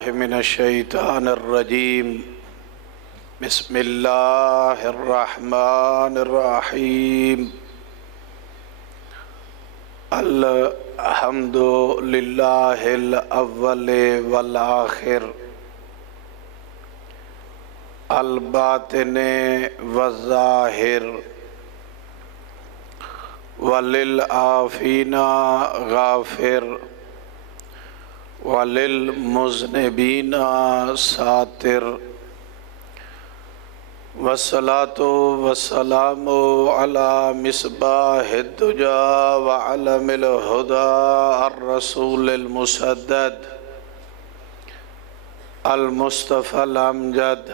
من الشیطان الرجیم بسم اللہ الرحمن الرحیم الحمد للہ الاول والآخر الباطن والظاہر وللعافین غافر وللمذنبین ساتر والصلاة والسلام على مصباح الدجى وعلم الهدى الرسول المسدد المصطفى الأمجد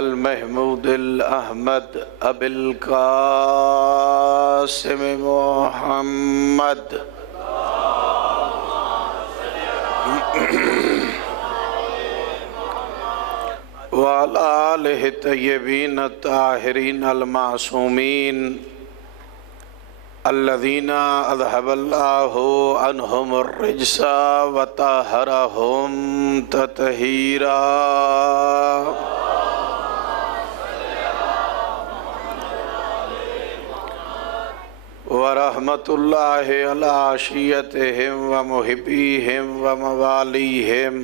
المحمود الأحمد أبي القاسم محمد وعلى آله الطيبين الطاهرين المعصومين الذين أذهب الله عنهم الرجس وطهرهم تطهيرا ورحمة الله على عشيتهم ومحبيهم ومواليهم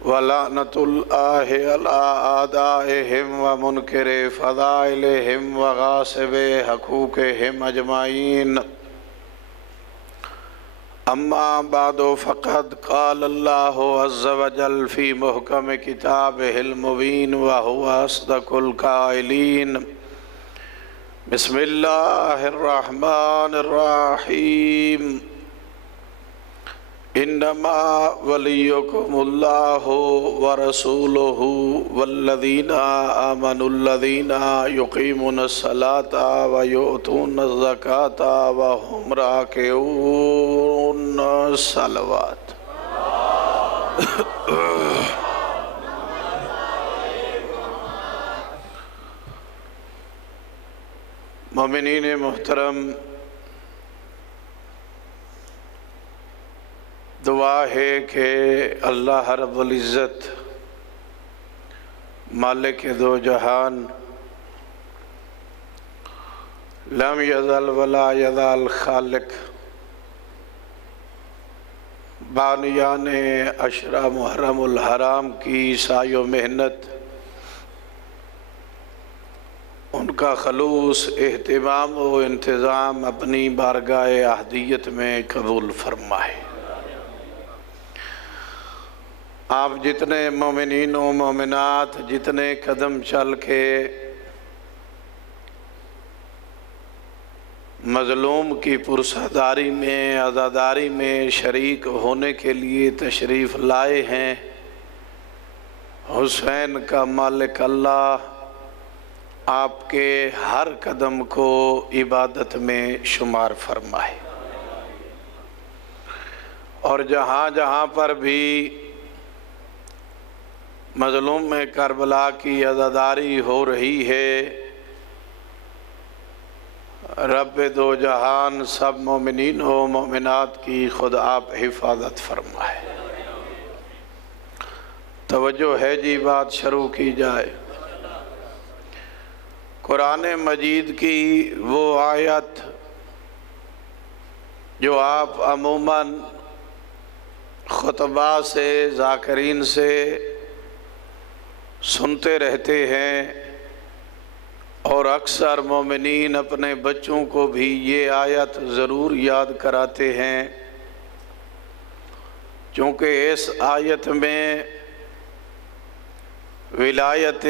ولعنة الله على أعدائهم ومنكر فضائلهم وغاصب حقوقهم أجمعين أما بعد فقد قال الله عز وجل في محكم كتابه المبين وهو أصدق القائلين بسم الله الرحمن الرحيم انما وليكم الله ورسوله والذين آمنوا الذين يقيمون الصلاة ويؤتون الزكاة وهم راكعون صلوات مومنین محترم، دعا ہے کہ اللہ رب العزت مالک دو جہان لم یزل ولا یزال خالق بانیان عشرہ محرم الحرام کی سعی و محنت، ان کا خلوص اہتمام و انتظام اپنی بارگاہ احدیت میں قبول فرمائے۔ آپ جتنے مومنین و مومنات جتنے قدم چل کے مظلوم کی پرساداری میں عزاداری میں شریک ہونے کے لیے تشریف لائے ہیں، حسین کا مالک اللہ آپ کے ہر قدم کو عبادت میں شمار فرمائے، اور جہاں جہاں پر بھی مظلوم میں کربلا کی عزاداری ہو رہی ہے، رب دو جہان سب مومنین و مومنات کی خود آپ حفاظت فرمائے۔ توجہ ہے جی، بات شروع کی جائے۔ قرآن مجید کی وہ آیت جو آپ عموماً خطبہ سے ذاکرین سے سنتے رہتے ہیں، اور اکثر مومنین اپنے بچوں کو بھی یہ آیت ضرور یاد کراتے ہیں، چونکہ اس آیت میں ولایت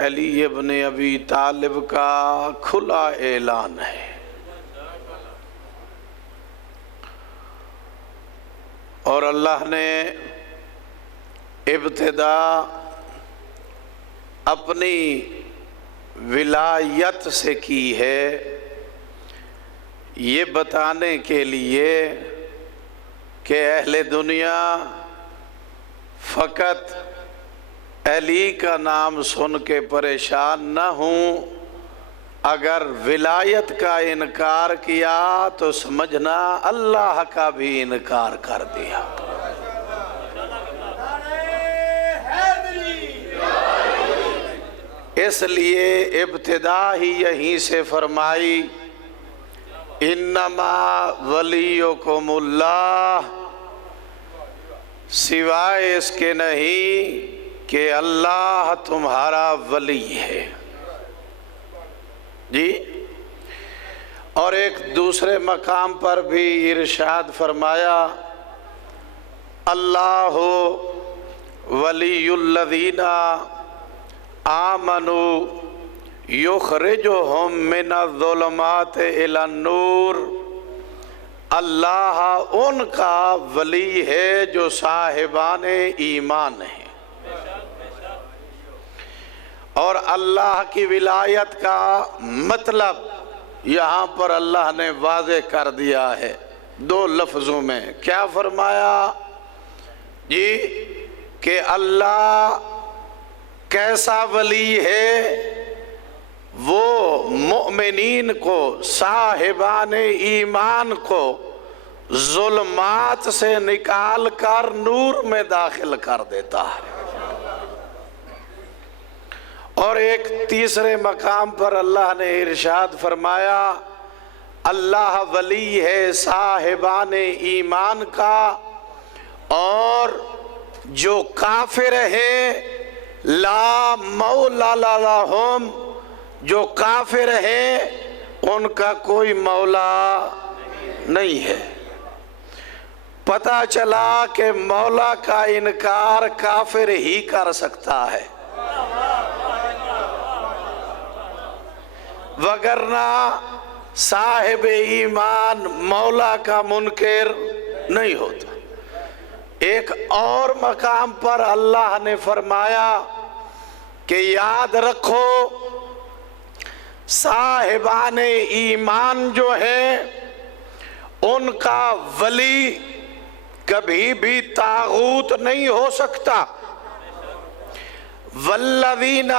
علی ابن ابی طالب کا کھلا اعلان ہے، اور اللہ نے ابتدا اپنی ولایت سے کی ہے، یہ بتانے کے لیے کہ اہل دنیا فقط علی کا نام سن کے پریشان نہ ہوں، اگر ولایت کا انکار کیا تو سمجھنا اللہ کا بھی انکار کر دیا۔ اس لیے ابتدا ہی یہیں سے فرمائی انما ولیکم اللہ، سوائے اس کے نہیں کہ اللہ تمہارا ولی ہے جی۔ اور ایک دوسرے مقام پر بھی ارشاد فرمایا اللہ ولی الذین آمنوا یخرجہم من الظلمات الی النور، اللہ ان کا ولی ہے جو صاحبان ایمان ہیں۔ اور اللہ کی ولایت کا مطلب یہاں پر اللہ نے واضح کر دیا ہے دو لفظوں میں۔ کیا فرمایا جی؟ کہ اللہ کیسا ولی ہے؟ وہ مؤمنین کو، صاحبان ایمان کو ظلمات سے نکال کر نور میں داخل کر دیتا ہے۔ اور ایک تیسرے مقام پر اللہ نے ارشاد فرمایا اللہ ولی ہے صاحبان ایمان کا، اور جو کافر ہیں لا مولا لہم، جو کافر ہیں ان کا کوئی مولا نہیں ہے۔ پتہ چلا کہ مولا کا انکار کافر ہی کر سکتا ہے، وگرنہ صاحب ایمان مولا کا منکر نہیں ہوتا۔ ایک اور مقام پر اللہ نے فرمایا کہ یاد رکھو صاحبان ایمان جو ہیں ان کا ولی کبھی بھی طاغوت نہیں ہو سکتا۔ والذین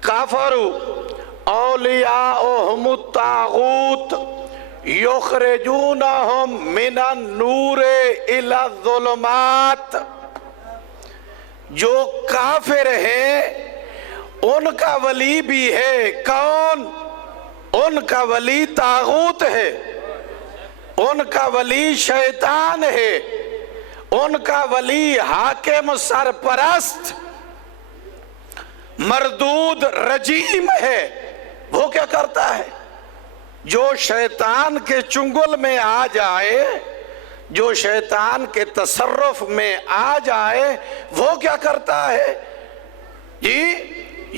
کفروا اولیاؤہم الطاغوت یخرجونہم من النور الی الظلمات، جو کافر ہیں ان کا ولی بھی ہے۔ کون؟ ان کا ولی طاغوت ہے، ان کا ولی شیطان ہے، ان کا ولی حاکم سرپرست مردود رجیم ہے۔ وہ کیا کرتا ہے؟ جو شیطان کے چنگل میں آ جائے، جو شیطان کے تصرف میں آ جائے، وہ کیا کرتا ہے جی؟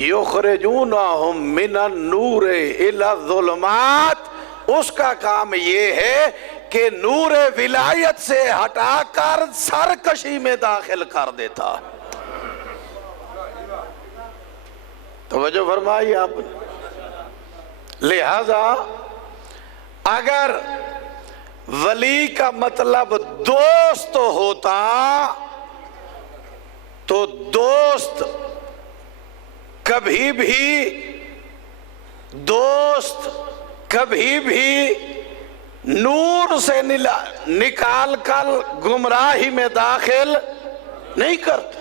یخرجونہم من النور الی الظلمات، اس کا کام یہ ہے کہ نور ولایت سے ہٹا کر سرکشی میں داخل کر دیتا ہے۔ توجہ فرمائی آپ نے؟ لہذا اگر ولی کا مطلب دوست ہوتا تو دوست کبھی بھی نور سے نکال کر گمراہی میں داخل نہیں کرتا۔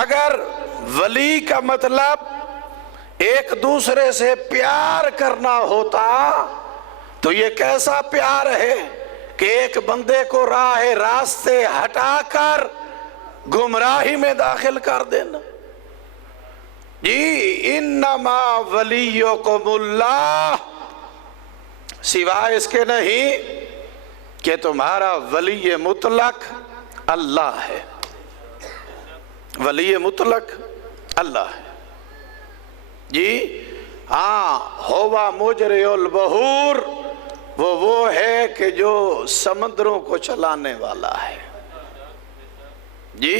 اگر ولی کا مطلب ایک دوسرے سے پیار کرنا ہوتا تو یہ کیسا پیار ہے کہ ایک بندے کو راہ راستے ہٹا کر گمراہی میں داخل کر دینا جی۔ انما ولیکم اللہ، سوائے اس کے نہیں کہ تمہارا ولی مطلق اللہ ہے، ولی مطلق اللہ ہے جی۔ ہاں، ہوا مجری البحور، وہ ہے کہ جو سمندروں کو چلانے والا ہے جی۔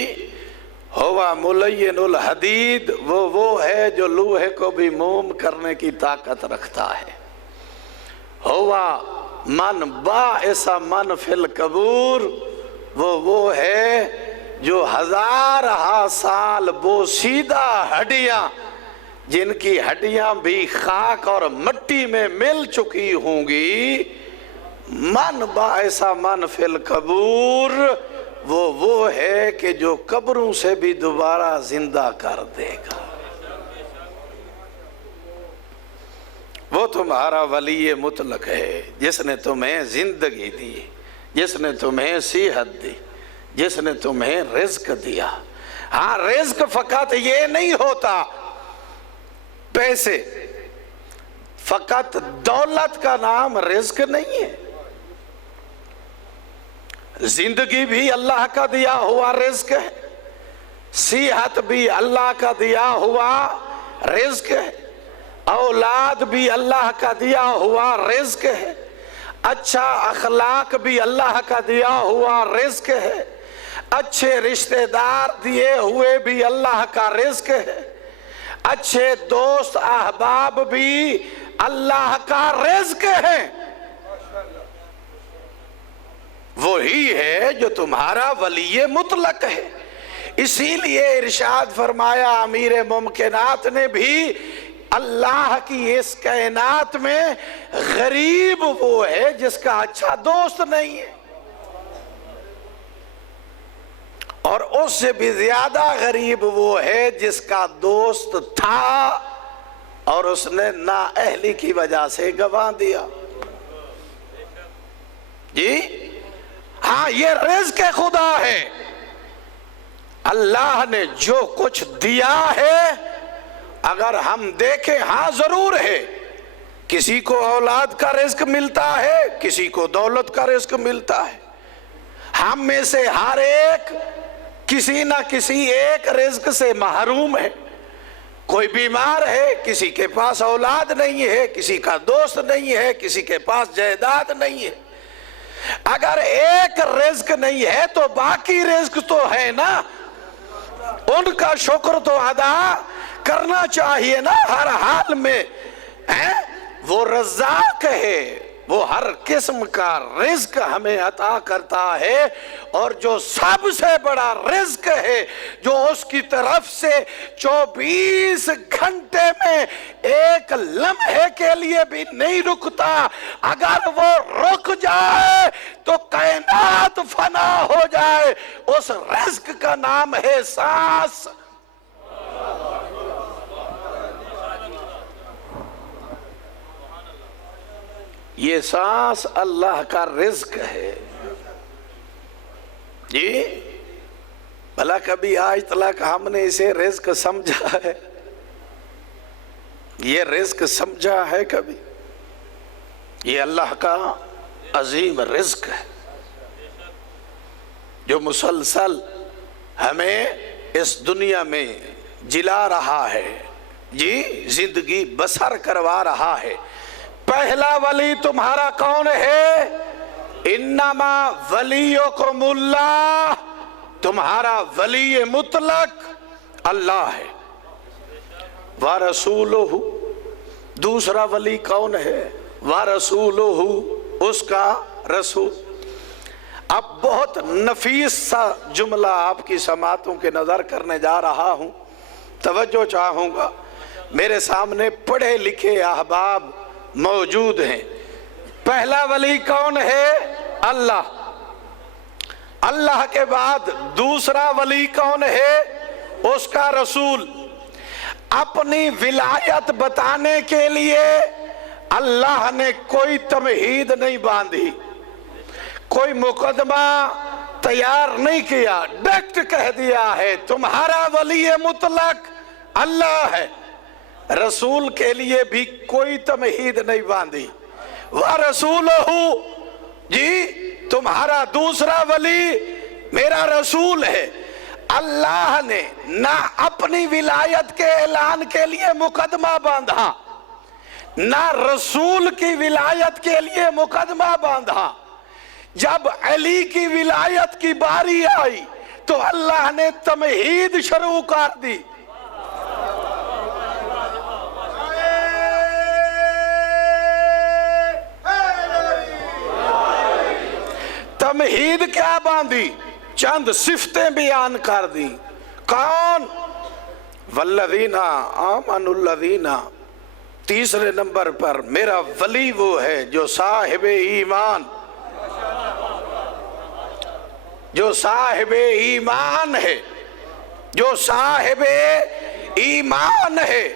ہوا ملین الحدید، وہ ہے جو لوہے کو بھی موم کرنے کی طاقت رکھتا ہے۔ ہوا من باعث من فی القبور، وہ ہے جو ہزارہ سال بوسیدہ ہڈیاں، جن کی ہڈیاں بھی خاک اور مٹی میں مل چکی ہوں گی، من باعث من فی القبور، وہ ہے کہ جو قبروں سے بھی دوبارہ زندہ کر دے گا۔ وہ تمہارا ولی مطلق ہے جس نے تمہیں زندگی دی، جس نے تمہیں صحت دی، جس نے تمہیں رزق دیا۔ ہاں رزق فقط یہ نہیں ہوتا پیسے، فقط دولت کا نام رزق نہیں ہے، زندگی بھی اللہ کا دیا ہوا رزق ہے، صحت بھی اللہ کا دیا ہوا رزق ہے، اولاد بھی اللہ کا دیا ہوا رزق ہے، اچھا اخلاق بھی اللہ کا دیا ہوا رزق ہے، اچھے رشتہ دار دیے ہوئے بھی اللہ کا رزق ہے، اچھے دوست احباب بھی اللہ کا رزق ہے۔ وہی ہے جو تمہارا ولی مطلق ہے۔ اسی لیے ارشاد فرمایا امیر ممکنات نے بھی، اللہ کی اس کائنات میں غریب وہ ہے جس کا اچھا دوست نہیں ہے، اور اس سے بھی زیادہ غریب وہ ہے جس کا دوست تھا اور اس نے نااہلی کی وجہ سے گنوا دیا۔ جی ہاں یہ رزق خدا ہے، اللہ نے جو کچھ دیا ہے اگر ہم دیکھیں ہاں ضرور ہے، کسی کو اولاد کا رزق ملتا ہے، کسی کو دولت کا رزق ملتا ہے، ہم میں سے ہر ایک کسی نہ کسی ایک رزق سے محروم ہے۔ کوئی بیمار ہے، کسی کے پاس اولاد نہیں ہے، کسی کا دوست نہیں ہے، کسی کے پاس جائیداد نہیں ہے۔ اگر ایک رزق نہیں ہے تو باقی رزق تو ہے نا، ان کا شکر تو ادا کرنا چاہیے نا ہر حال میں۔ وہ رزاق ہے، وہ ہر قسم کا رزق ہمیں عطا کرتا ہے، اور جو سب سے بڑا رزق ہے جو اس کی طرف سے 24 گھنٹے میں ایک لمحے کے لیے بھی نہیں رکتا، اگر وہ رک جائے تو کائنات فنا ہو جائے، اس رزق کا نام ہے سانس۔ یہ سانس اللہ کا رزق ہے۔ جی بھلا کبھی آج تک ہم نے اسے رزق سمجھا ہے؟ یہ رزق سمجھا ہے کبھی؟ یہ اللہ کا عظیم رزق ہے جو مسلسل ہمیں اس دنیا میں جلا رہا ہے، جی زندگی بسر کروا رہا ہے۔ پہلا ولی تمہارا کون ہے؟ انما ولیکم اللہ، تمہارا ولی مطلق اللہ ہے۔ وَرَسُولُهُ، دوسرا ولی کون ہے؟ وَرَسُولُهُ، اس کا رسول۔ اب بہت نفیس سا جملہ آپ کی سماعتوں کے نظر کرنے جا رہا ہوں، توجہ چاہوں گا۔ میرے سامنے پڑھے لکھے احباب موجود ہیں۔ پہلا ولی کون ہے؟ اللہ۔ اللہ کے بعد دوسرا ولی کون ہے؟ اس کا رسول۔ اپنی ولایت بتانے کے لیے اللہ نے کوئی تمہید نہیں باندھی، کوئی مقدمہ تیار نہیں کیا، ڈائریکٹ کہہ دیا ہے تمہارا ولی مطلق اللہ ہے۔ رسول کے لیے بھی کوئی تمہید نہیں باندھی۔ وَرَسُولُهُ، جی تمہارا دوسرا ولی میرا رسول ہے۔ اللہ نے نہ اپنی ولایت کے اعلان کے لیے مقدمہ باندھا، نہ رسول کی ولایت کے لیے مقدمہ باندھا۔ جب علی کی ولایت کی باری آئی تو اللہ نے تمہید شروع کر دی۔ تمہید کیا باندھی؟ چند صفتیں بیان کر دی۔ کون؟ والذین آمنوا الذین، تیسرے نمبر پر میرا ولی وہ ہے جو صاحب ایمان، جو صاحب ایمان ہے، جو صاحب ایمان ہے،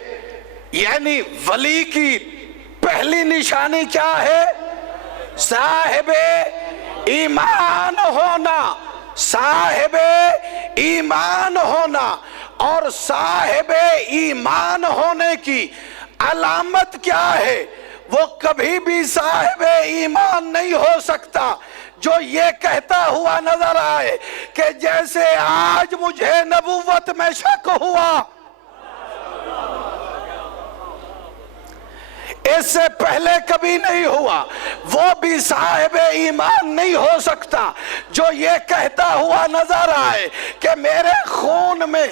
یعنی ولی کی پہلی نشانی کیا ہے؟ صاحب ایمان ہونا، صاحب ایمان ہونا۔ اور صاحب ایمان ہونے کی علامت کیا ہے؟ وہ کبھی بھی صاحب ایمان نہیں ہو سکتا جو یہ کہتا ہوا نظر آئے کہ جیسے آج مجھے نبوت میں شک ہوا، اس سے پہلے کبھی نہیں ہوا۔ وہ بھی صاحب ایمان نہیں ہو سکتا جو یہ کہتا ہوا نظر آئے کہ میرے خون میں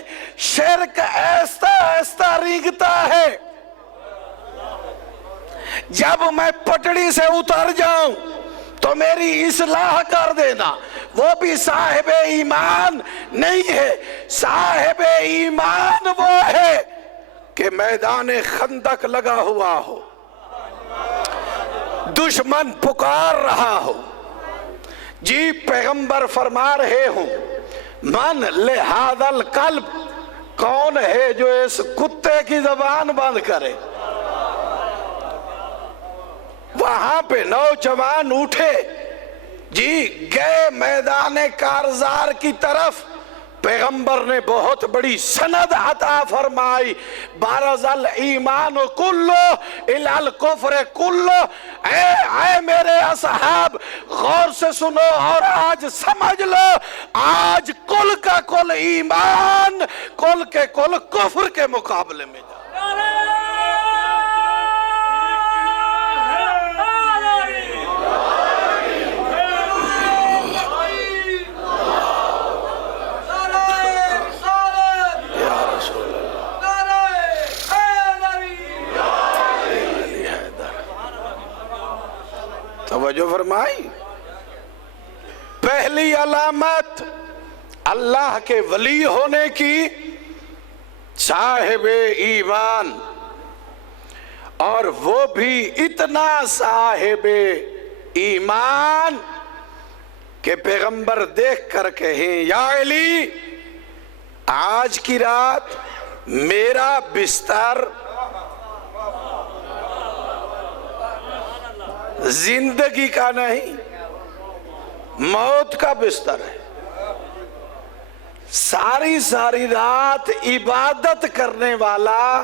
شرک ایسا ایسا ریگتا ہے، جب میں پٹڑی سے اتر جاؤں تو میری اصلاح کر دینا۔ وہ بھی صاحب ایمان نہیں ہے۔ صاحب ایمان وہ ہے کہ میدان خندق لگا ہوا ہو، دشمن پکار رہا ہو، جی پیغمبر فرما رہے ہوں من لہذا القلب، کون ہے جو اس کتے کی زبان بند کرے؟ وہاں پہ نوجوان اٹھے، جی گئے میدان کارزار کی طرف۔ پیغمبر نے بہت بڑی سند عطا فرمائی، بارز الایمان کلو الی الکفر کلو۔ اے میرے اصحاب غور سے سنو اور آج سمجھ لو، آج کل کا کل ایمان کل کے کل کفر کے مقابلے میں جا۔ توجہ فرمائی۔ پہلی علامت اللہ کے ولی ہونے کی، صاحب ایمان، اور وہ بھی اتنا صاحب ایمان کہ پیغمبر دیکھ کر کہیں یا علی آج کی رات میرا بستر زندگی کا نہیں، موت کا بستر ہے۔ ساری ساری رات عبادت کرنے والا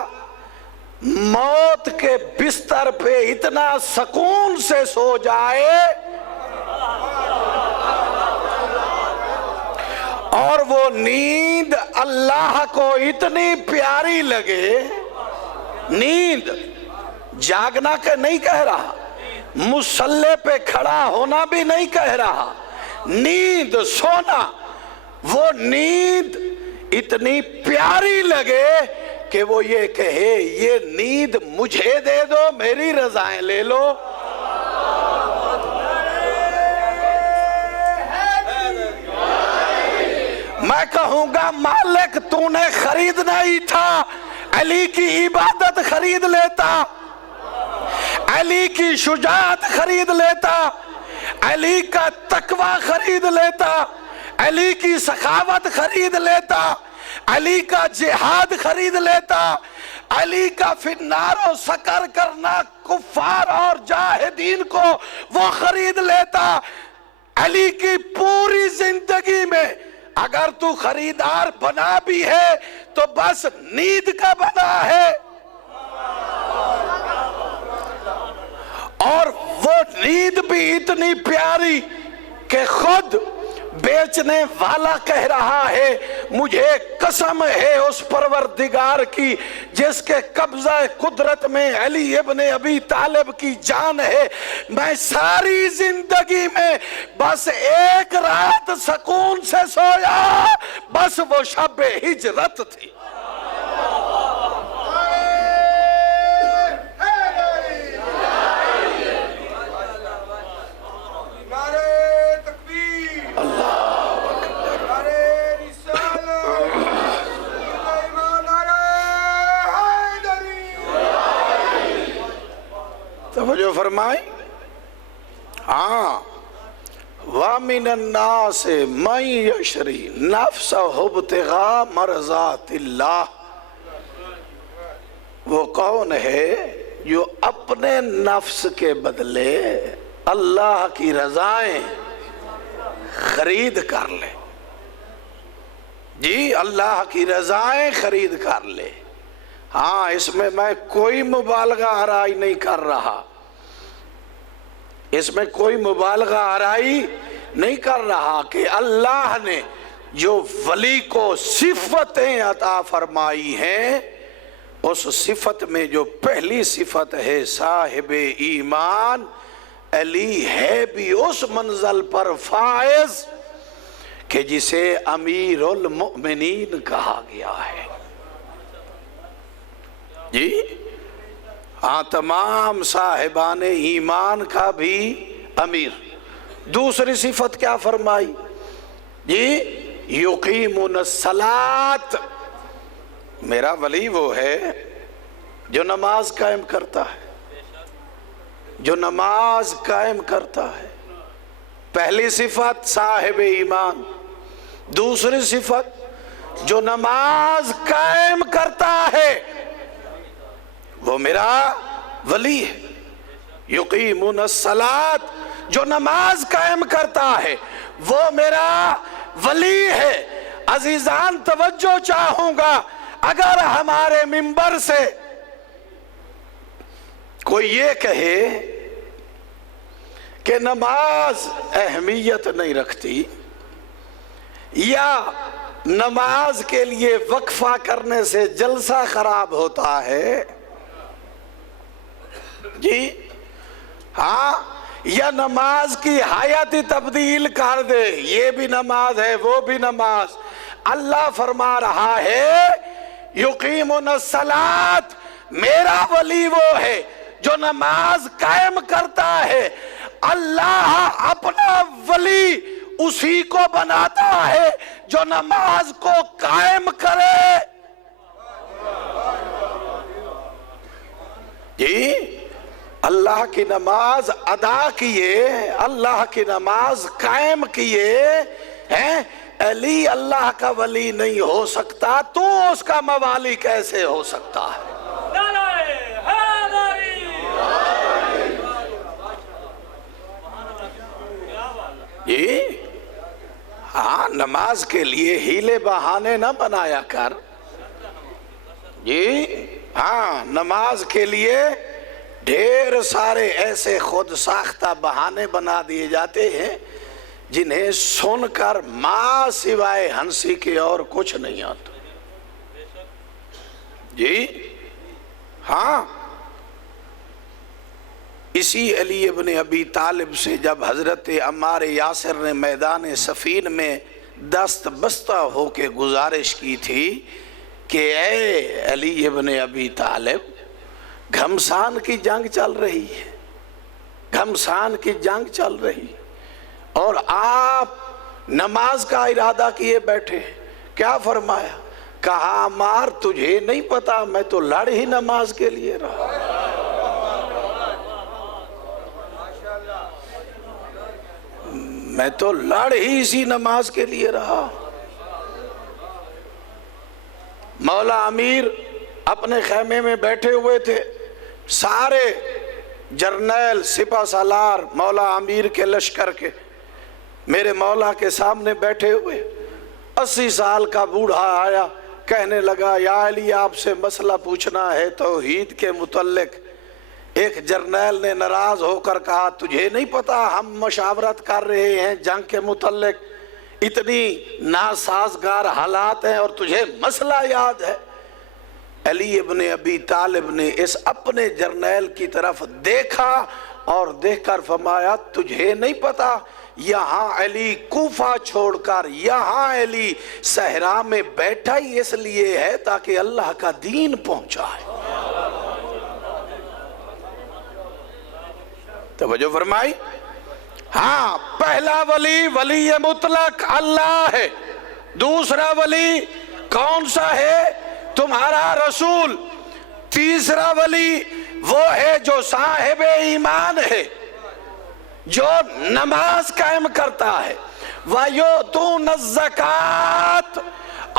موت کے بستر پہ اتنا سکون سے سو جائے اور وہ نیند اللہ کو اتنی پیاری لگے، نیند جاگنا کہ نہیں کہہ رہا، مصلی پہ کھڑا ہونا بھی نہیں کہہ رہا، نیند سونا، وہ نیند اتنی پیاری لگے کہ وہ یہ کہے یہ نیند مجھے دے دو، میری رضائیں لے لو۔ میں کہوں گا مالک تو نے خریدنا ہی تھا، علی کی عبادت خرید لیتا، علی کی شجاعت خرید لیتا، علی کا تقوی خرید لیتا، علی کی سخاوت خرید لیتا، علی کا جہاد خرید لیتا، علی کا فنار و سکر کرنا کفار اور جاہدین کو وہ خرید لیتا۔ علی کی پوری زندگی میں اگر تو خریدار بنا بھی ہے تو بس نیند کا بنا ہے، اور وہ نیند بھی اتنی پیاری کہ خود بیچنے والا کہہ رہا ہے مجھے قسم ہے اس پروردگار کی جس کے قبضہ قدرت میں علی ابن ابی طالب کی جان ہے، میں ساری زندگی میں بس ایک رات سکون سے سویا، بس وہ شب ہجرت تھی۔ توجہ فرمائی۔ ہاں وَمِنَ النَّاسِ مَن يَشْرِي نَفْسَهُ ابْتِغَاءَ مَرْضَاتِ اللَّهِ، وہ کون ہے جو اپنے نفس کے بدلے اللہ کی رضائیں خرید کر لے؟ جی اللہ کی رضائیں خرید کر لے۔ ہاں اس میں کوئی مبالغہ آرائی نہیں کر رہا، اس میں کوئی مبالغہ آرائی نہیں کر رہا کہ اللہ نے جو ولی کو صفتیں عطا فرمائی ہیں، اس صفت میں جو پہلی صفت ہے صاحب ایمان، علی ہے بھی اس منزل پر فائز کہ جسے امیر المؤمنین کہا گیا ہے۔ جی ہاں تمام صاحبان ایمان کا بھی امیر۔ دوسری صفت کیا فرمائی؟ جی یقیمون الصلاۃ، میرا ولی وہ ہے جو نماز قائم کرتا ہے، جو نماز قائم کرتا ہے۔ پہلی صفت صاحب ایمان، دوسری صفت جو نماز قائم کرتا ہے وہ میرا ولی ہے۔ یقیمون الصلاۃ، جو نماز قائم کرتا ہے وہ میرا ولی ہے۔ عزیزان توجہ چاہوں گا، اگر ہمارے منبر سے کوئی یہ کہے کہ نماز اہمیت نہیں رکھتی، یا نماز کے لیے وقفہ کرنے سے جلسہ خراب ہوتا ہے، جی ہاں، یا نماز کی حیاتی تبدیل کر دے، یہ بھی نماز ہے وہ بھی نماز، اللہ فرما رہا ہے یقیمون الصلاۃ، میرا ولی وہ ہے جو نماز قائم کرتا ہے۔ اللہ اپنا ولی اسی کو بناتا ہے جو نماز کو قائم کرے۔ جی اللہ کی نماز ادا کیے، اللہ کی نماز قائم کیے ہیں، علی اللہ کا ولی نہیں ہو سکتا تو اس کا موالی کیسے ہو سکتا ہے؟ جی ہاں نماز کے لیے ہیلے بہانے نہ بنایا کر، جی ہاں نماز کے لیے ڈھیر سارے ایسے خود ساختہ بہانے بنا دیے جاتے ہیں جنہیں سن کر ماں سوائے ہنسی کے اور کچھ نہیں آتا۔ جی ہاں اسی علی ابن ابی طالب سے جب حضرت عمار یاسر نے میدان صفین میں دست بستہ ہو کے گزارش کی تھی کہ اے علی ابن ابی طالب، گھمسان کی جنگ چل رہی ہے، گھمسان کی جنگ چل رہی اور آپ نماز کا ارادہ کیے بیٹھے، کیا فرمایا؟ کہا عمار تجھے نہیں پتا میں تو لڑ ہی نماز کے لیے رہا، میں تو لڑ ہی اسی نماز کے لیے رہا۔ مولا امیر اپنے خیمے میں بیٹھے ہوئے تھے، سارے جرنیل سپہ سالار مولا امیر کے لشکر کے میرے مولا کے سامنے بیٹھے ہوئے۔ 80 سال کا بوڑھا آیا، کہنے لگا یا علی آپ سے مسئلہ پوچھنا ہے توحید کے متعلق۔ ایک جرنیل نے ناراض ہو کر کہا تجھے نہیں پتا ہم مشاورت کر رہے ہیں جنگ کے متعلق، اتنی ناسازگار حالات ہیں اور تجھے مسئلہ یاد ہے؟ علی ابن ابی طالب نے اس اپنے جرنیل کی طرف دیکھا اور دیکھ کر فرمایا تجھے نہیں پتا یہاں علی کوفہ چھوڑ کر یہاں علی صحرا میں بیٹھا ہی اس لیے ہے تاکہ اللہ کا دین پہنچائے۔ توجہ فرمائی؟ ہاں پہلا ولی ولی مطلق اللہ ہے، دوسرا ولی کون سا ہے؟ تمہارا رسول۔ تیسرا ولی وہ ہے جو صاحب ایمان ہے۔ جو نماز قائم کرتا ہے، وَيُؤْتُونَ الزَّكَاةَ،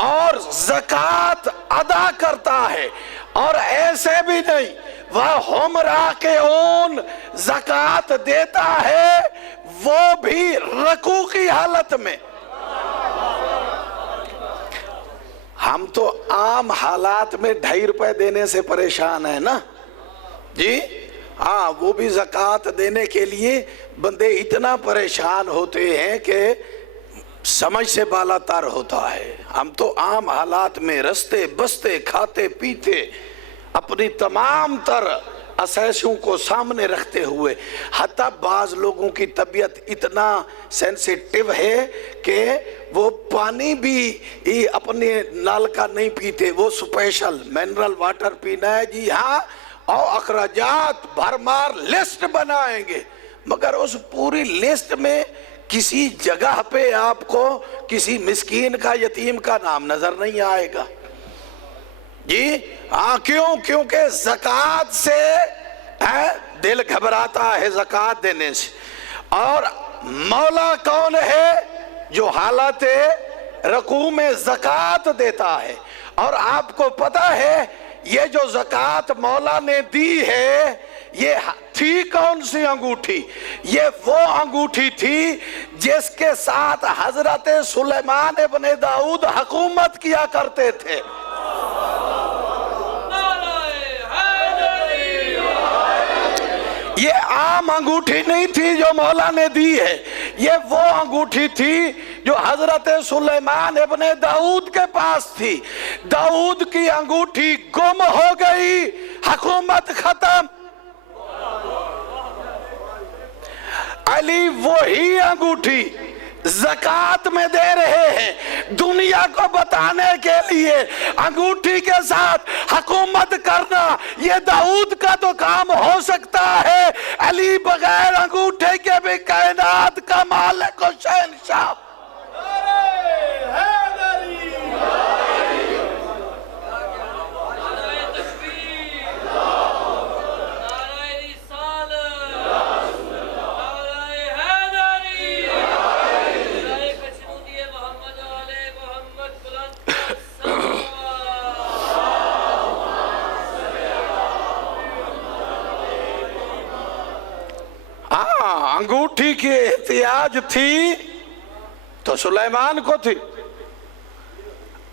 اور زکوٰۃ ادا کرتا ہے، اور ایسے بھی نہیں وَهُمْ رَاكِعُونَ، زکوٰۃ دیتا ہے وہ بھی رکوع کی حالت میں۔ ہم تو عام حالات میں 2.5 روپے دینے سے پریشان ہیں نا جی، ہاں وہ بھی زکوٰۃ دینے کے لیے بندے اتنا پریشان ہوتے ہیں کہ سمجھ سے بالا تر ہوتا ہے۔ ہم تو عام حالات میں رستے بستے کھاتے پیتے اپنی تمام تر اسیسوں کو سامنے رکھتے ہوئے، حتیٰ بعض لوگوں کی طبیعت اتنا سینسیٹیو ہے کہ وہ پانی بھی اپنے نال کا نہیں پیتے، وہ سپیشل منرل واٹر پینا ہے جی ہاں، اور اخراجات بھرمار لسٹ بنائیں گے، مگر اس پوری لسٹ میں کسی جگہ پہ آپ کو کسی مسکین کا یتیم کا نام نظر نہیں آئے گا جی ہاں۔ کیوں؟ کیونکہ زکوٰۃ سے دل گھبراتا ہے زکوٰۃ دینے سے۔ اور مولا کون ہے؟ جو حالت رکوع میں زکوٰۃ دیتا ہے۔ اور آپ کو پتا ہے یہ جو زکوٰۃ مولا نے دی ہے یہ تھی کون سی انگوٹھی؟ یہ وہ انگوٹھی تھی جس کے ساتھ حضرت سلیمان ابن داؤد حکومت کیا کرتے تھے۔ یہ عام انگوٹھی نہیں تھی جو مولا نے دی ہے، یہ وہ انگوٹھی تھی جو حضرت سلیمان ابن داؤد کے پاس تھی۔ داؤد کی انگوٹھی گم ہو گئی، حکومت ختم۔ علی وہی انگوٹھی زکوٰۃ میں دے رہے ہیں، دنیا کو بتانے کے لیے انگوٹھی کے ساتھ حکومت کرنا یہ داؤد کا تو کام ہو سکتا ہے، علی بغیر انگوٹھے کے بھی کائنات کا مالک و شہنشاہ۔ انگوٹھی کی احتیاج تھی تو سلیمان کو تھی،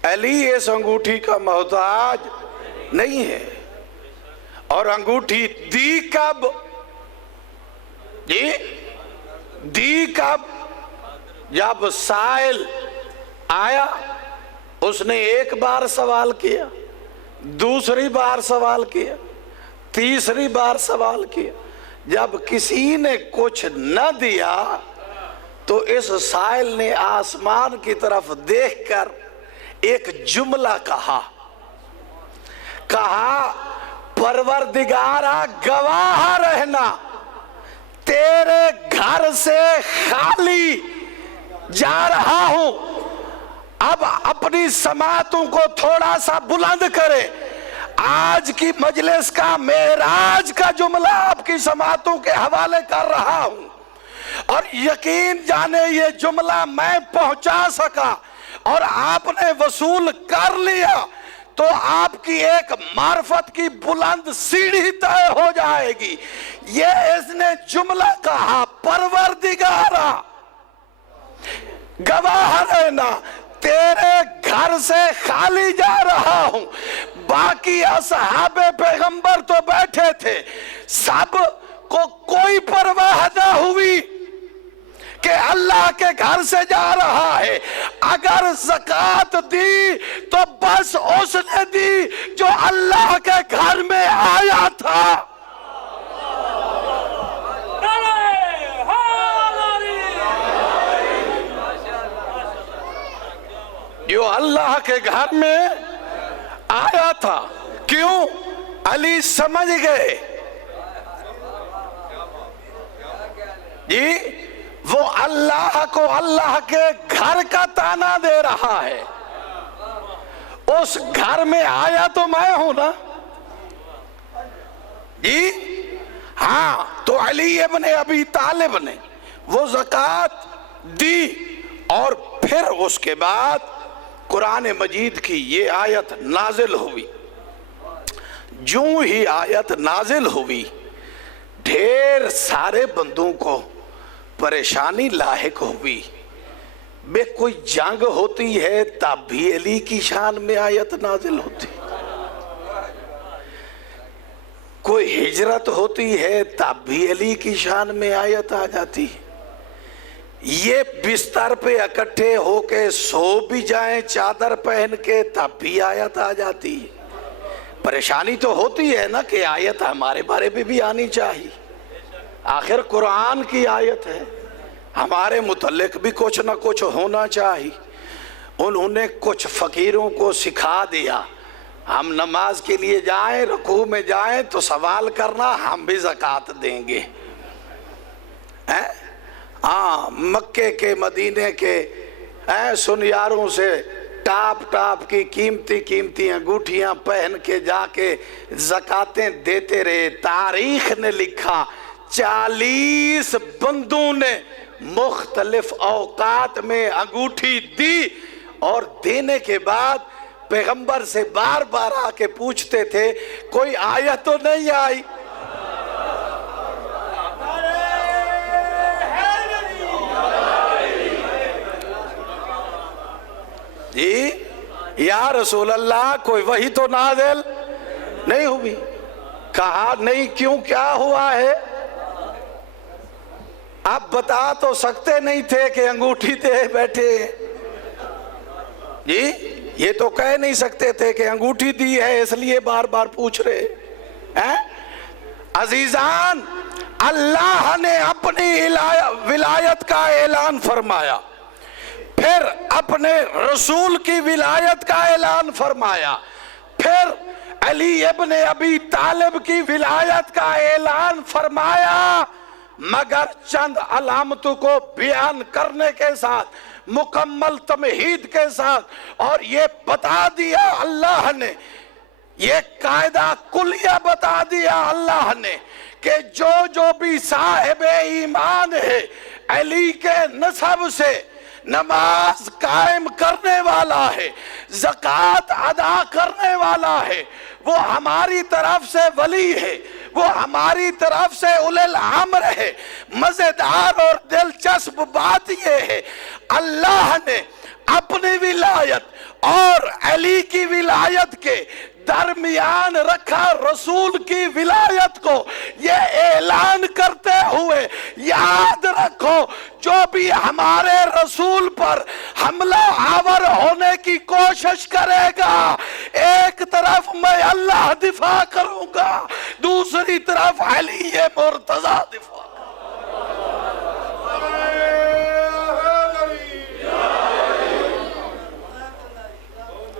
علی اس انگوٹھی کا محتاج نہیں ہے۔ اور انگوٹھی دی کب؟ جی دی کب؟ جب سائل آیا، اس نے ایک بار سوال کیا، دوسری بار سوال کیا، تیسری بار سوال کیا، جب کسی نے کچھ نہ دیا تو اس سائل نے آسمان کی طرف دیکھ کر ایک جملہ کہا، پروردگارا گواہ رہنا، تیرے گھر سے خالی جا رہا ہوں۔ اب اپنی سماعتوں کو تھوڑا سا بلند کرے، آج کی مجلس کا معراج کا جملہ آپ کی سماعتوں کے حوالے کر رہا ہوں، اور یقین جانے یہ جملہ میں پہنچا سکا اور آپ نے وصول کر لیا تو آپ کی ایک معرفت کی بلند سیڑھی طے ہو جائے گی۔ یہ اس نے جملہ کہا، پروردگارا گواہ رہنا، تیرے گھر سے خالی جا رہا ہوں۔ باقی اصحاب پیغمبر تو بیٹھے تھے، سب کو کوئی پرواہ نہ ہوئی کہ اللہ کے گھر سے جا رہا ہے۔ اگر زکوٰۃ دی تو بس اس نے دی جو اللہ کے گھر میں آیا تھا۔ جو اللہ کے گھر میں آیا تھا۔ کیوں؟ علی سمجھ گئے جی وہ اللہ کو اللہ کے گھر کا تانا دے رہا ہے، اس گھر میں آیا تو میں ہوں نا جی ہاں تو علی ابن ابی طالب نے وہ زکوٰۃ دی، اور پھر اس کے بعد قرآن مجید کی یہ آیت نازل ہوئی۔ جو ہی آیت نازل ہوئی ڈھیر سارے بندوں کو پریشانی لاحق ہوئی۔ بے کوئی جنگ ہوتی ہے تب بھی علی کی شان میں آیت نازل ہوتی، کوئی ہجرت ہوتی ہے تب بھی علی کی شان میں آیت آ جاتی۔ یہ بستر پہ اکٹھے ہو کے سو بھی جائیں چادر پہن کے تب بھی آیت آ جاتی۔ پریشانی تو ہوتی ہے نا کہ آیت ہمارے بارے میں بھی آنی چاہیے، آخر قرآن کی آیت ہے، ہمارے متعلق بھی کچھ نہ کچھ ہونا چاہیے۔ انہوں نے کچھ فقیروں کو سکھا دیا، ہم نماز کے لیے جائیں رکوع میں جائیں تو سوال کرنا ہم بھی زکوٰۃ دیں گے۔ مکے کے مدینے کے سنیاروں سے ٹاپ ٹاپ کی قیمتی انگوٹھیاں پہن کے جا کے زکاتیں دیتے رہے۔ تاریخ نے لکھا 40 بندوں نے مختلف اوقات میں انگوٹھی دی، اور دینے کے بعد پیغمبر سے بار بار آ کے پوچھتے تھے کوئی آیت تو نہیں آئی؟ جی یا رسول اللہ کوئی وحی تو نازل نہیں ہوئی؟ کہا نہیں، کیوں کیا ہوا ہے؟ آپ بتا تو سکتے نہیں تھے کہ انگوٹھی دے بیٹھے؟ جی یہ تو کہہ نہیں سکتے تھے کہ انگوٹھی دی ہے اس لیے بار بار پوچھ رہے ہیں؟ عزیزان، اللہ نے اپنی ولایت کا اعلان فرمایا، پھر اپنے رسول کی ولایت کا اعلان فرمایا، پھر علی ابن ابی طالب کی ولایت کا اعلان فرمایا، مگر چند علامتوں کو بیان کرنے کے ساتھ، مکمل تمہید کے ساتھ، اور یہ بتا دیا اللہ نے، یہ قاعدہ کلیہ بتا دیا اللہ نے کہ جو بھی صاحب ایمان ہے علی کے نسب سے نماز قائم کرنے والا ہے، زکوٰۃ ادا کرنے والا ہے، وہ ہماری طرف سے ولی ہے، وہ ہماری طرف سے اولی الامر ہے۔ مزیدار اور دلچسپ بات یہ ہے اللہ نے اپنی ولایت اور علی کی ولایت کے درمیان رکھا رسول کی ولایت کو، یہ اعلان کرتے ہوئے یاد رکھو جو بھی ہمارے رسول پر حملہ آور ہونے کی کوشش کرے گا، ایک طرف میں اللہ دفاع کروں گا، دوسری طرف علی مرتضیٰ دفاع۔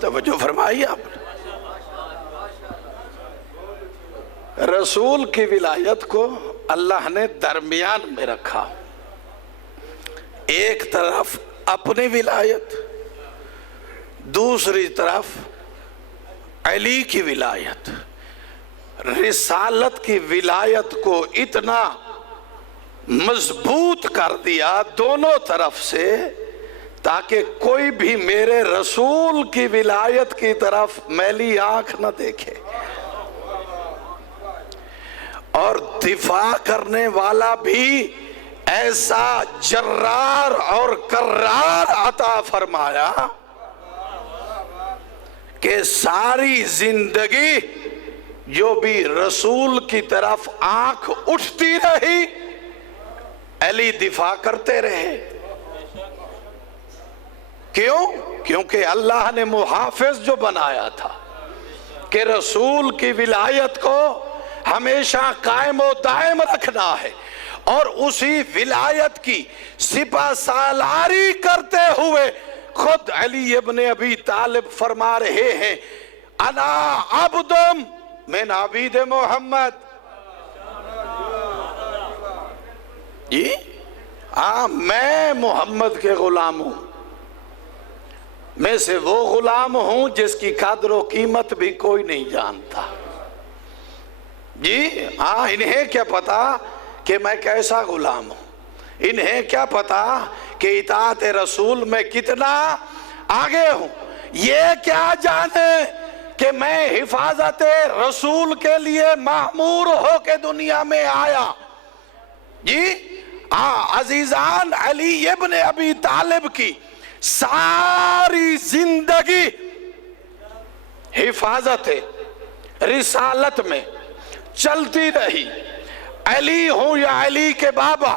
توجہ فرمائیے آپ نے، رسول کی ولایت کو اللہ نے درمیان میں رکھا، ایک طرف اپنی ولایت، دوسری طرف علی کی ولایت۔ رسالت کی ولایت کو اتنا مضبوط کر دیا دونوں طرف سے تاکہ کوئی بھی میرے رسول کی ولایت کی طرف میلی آنکھ نہ دیکھے، اور دفاع کرنے والا بھی ایسا جرار اور کرار عطا فرمایا کہ ساری زندگی جو بھی رسول کی طرف آنکھ اٹھتی رہی علی دفاع کرتے رہے۔ کیوں؟ کیونکہ اللہ نے محافظ جو بنایا تھا کہ رسول کی ولایت کو ہمیشہ قائم و دائم رکھنا ہے، اور اسی ولایت کی سپہ سالاری کرتے ہوئے خود علی ابن ابی طالب فرما رہے ہیں انا عبدم من عبید محمد۔ جی میں محمد کے غلام ہوں، میں سے وہ غلام ہوں جس کی قدر و قیمت بھی کوئی نہیں جانتا۔ جی ہاں، انہیں کیا پتا کہ میں کیسا غلام ہوں، انہیں کیا پتا کہ اطاعت رسول میں کتنا آگے ہوں، یہ کیا جانے کہ میں حفاظت رسول کے لیے مأمور ہو کے دنیا میں آیا۔ جی ہاں، عزیزان، علی ابن ابی طالب کی ساری زندگی حفاظت رسالت میں چلتی رہی۔ علی ہوں یا علی کے بابا،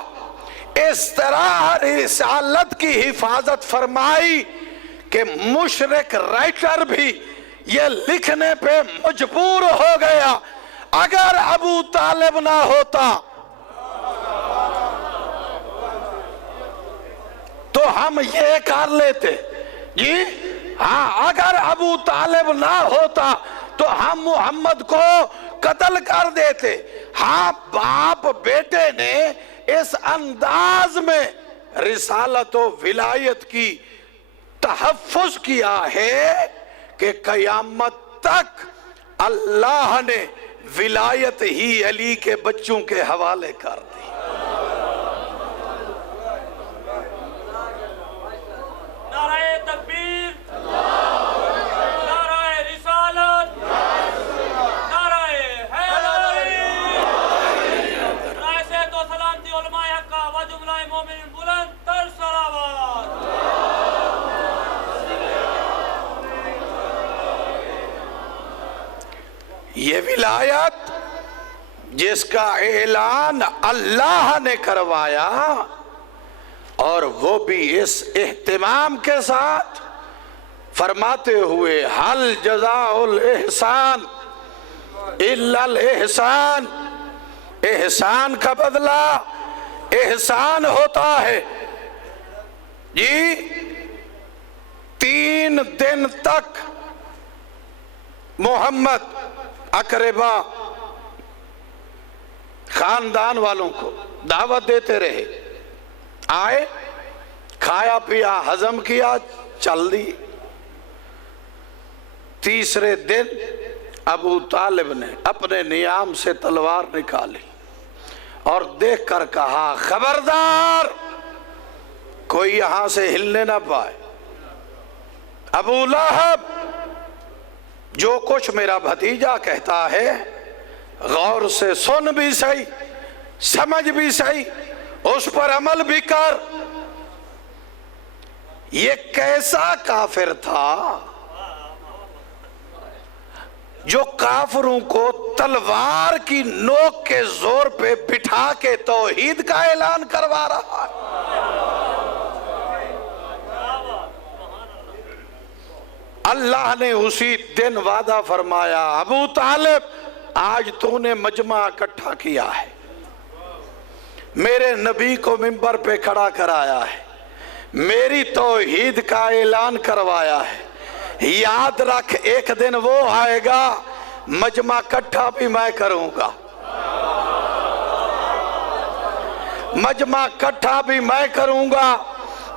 اس طرح رسالت کی حفاظت فرمائی کہ مشرک رائٹر بھی یہ لکھنے پہ مجبور ہو گیا، اگر ابو طالب نہ ہوتا تو ہم یہ کر لیتے۔ جی ہاں، اگر ابو طالب نہ ہوتا تو ہم محمد کو قتل کر دیتے۔ ہاں، باپ بیٹے نے اس انداز میں رسالت و ولایت کی تحفظ کیا ہے کہ قیامت تک اللہ نے ولایت ہی علی کے بچوں کے حوالے کر دی۔ نعرہ تکبیر، نعرہ رسالت، نعرہ حیدری، نعرہ صحت و سلامتی علماء حقہ و جملہ مومنین بلند تر صلوات۔ یہ ولایت جس کا اعلان اللہ نے کروایا، اور وہ بھی اس اہتمام کے ساتھ فرماتے ہوئے حل جزاء الاحسان الا الاحسان، احسان کا بدلہ احسان ہوتا ہے۔ جی 3 دن تک محمد اقربا خاندان والوں کو دعوت دیتے رہے، آئے، کھایا پیا، ہضم کیا، چل دی۔ تیسرے دن ابو طالب نے اپنے نیام سے تلوار نکالی اور دیکھ کر کہا، خبردار کوئی یہاں سے ہلنے نہ پائے۔ ابو لہب، جو کچھ میرا بھتیجا کہتا ہے غور سے سن بھی صحیح، سمجھ بھی صحیح، اس پر عمل بھی کر۔ یہ کیسا کافر تھا جو کافروں کو تلوار کی نوک کے زور پہ بٹھا کے توحید کا اعلان کروا رہا ہے۔ اللہ نے اسی دن وعدہ فرمایا، ابو طالب آج تو نے مجمع اکٹھا کیا ہے، میرے نبی کو منبر پہ کھڑا کرایا ہے، میری توحید کا اعلان کروایا ہے، یاد رکھ ایک دن وہ آئے گا مجمع اکٹھا بھی میں کروں گا، مجمع اکٹھا بھی میں کروں گا۔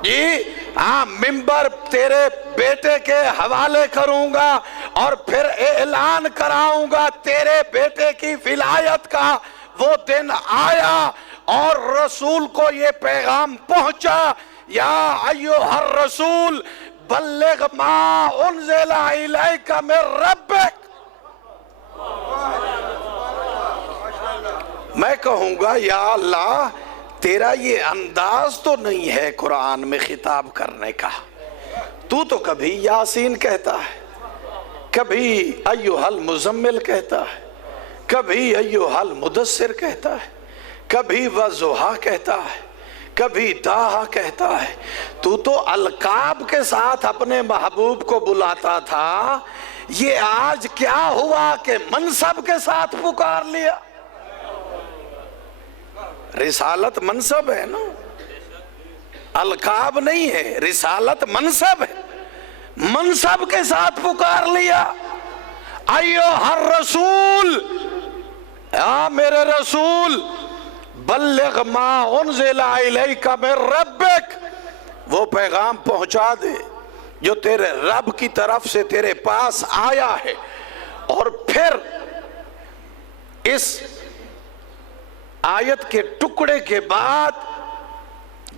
جی ہاں، منبر تیرے بیٹے کے حوالے کروں گا اور پھر اعلان کراؤں گا تیرے بیٹے کی ولایت کا۔ وہ دن آیا اور رسول کو یہ پیغام پہنچا، یا ایھا الرسول بلغ ما انزل الیک من ربک۔ میں کہوں گا، یا اللہ تیرا یہ انداز تو نہیں ہے قرآن میں خطاب کرنے کا، تو کبھی یاسین کہتا ہے، کبھی ایھا المزمل کہتا ہے، کبھی ایھا المدثر کہتا ہے، کبھی والضحیٰ کہتا ہے، کبھی طٰہٰ کہتا ہے۔ تو القاب کے ساتھ اپنے محبوب کو بلاتا تھا، یہ آج کیا ہوا کہ منصب کے ساتھ پکار لیا؟ رسالت منصب ہے نا، القاب نہیں ہے، رسالت منصب ہے، منصب کے ساتھ پکار لیا۔ ایھا الرسول، میرے رسول، بلغ ما انزل الیک من ربک، وہ پیغام پہنچا دے جو تیرے رب کی طرف سے تیرے پاس آیا ہے۔ اور پھر اس آیت کے ٹکڑے کے بعد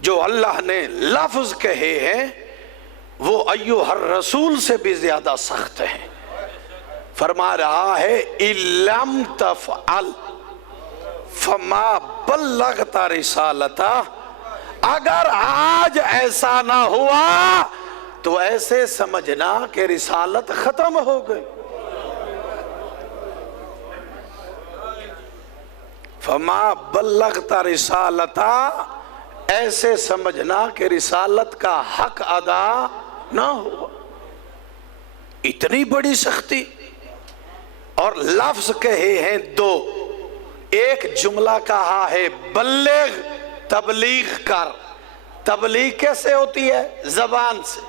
جو اللہ نے لفظ کہے ہیں وہ ایھا الرسول سے بھی زیادہ سخت ہیں. فرما رہا ہے اِلَّمْ تَفْعَلْ فَمَا بَلَّغْتَ رِسَالَتَهْ. اگر آج ایسا نہ ہوا تو ایسے سمجھنا کہ رسالت ختم ہو گئی. فَمَا بَلَّغْتَ رِسَالَتَهْ، ایسے سمجھنا کہ رسالت کا حق ادا نہ ہوا. اتنی بڑی سختی. اور لفظ کہے ہیں دو. ایک جملہ کہا ہے بلغ، تبلیغ کر. تبلیغ کیسے ہوتی ہے؟ زبان سے.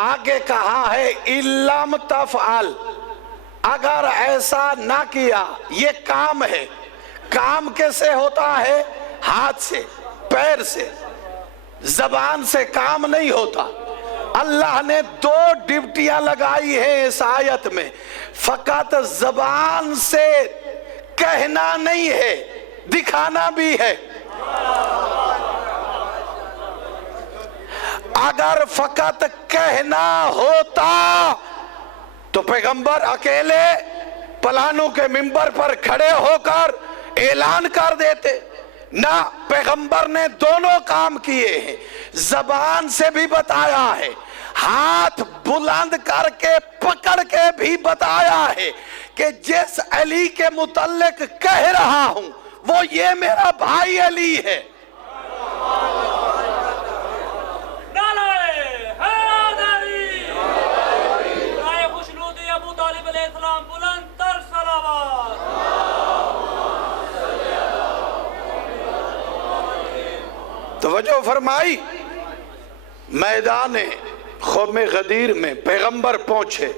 آگے کہا ہے اِلَّمْ تَفْعَلْ، اگر ایسا نہ کیا. یہ کام ہے. کام کیسے ہوتا ہے؟ ہاتھ سے، پیر سے، زبان سے کام نہیں ہوتا. اللہ نے دو ڈیوٹیاں لگائی ہیں اس آیت میں. فقط زبان سے کہنا نہیں ہے، دکھانا بھی ہے. اگر فقط کہنا ہوتا تو پیغمبر اکیلے پلانوں کے منبر پر کھڑے ہو کر اعلان کر دیتے. نہ، پیغمبر نے دونوں کام کیے ہیں. زبان سے بھی بتایا ہے، ہاتھ بلند کر کے پکڑ کے بھی بتایا ہے کہ جس علی کے متعلق کہہ رہا ہوں وہ یہ میرا بھائی علی ہے. توجہ فرمائی. میدان قوم غدیر میں پیغمبر پہنچے.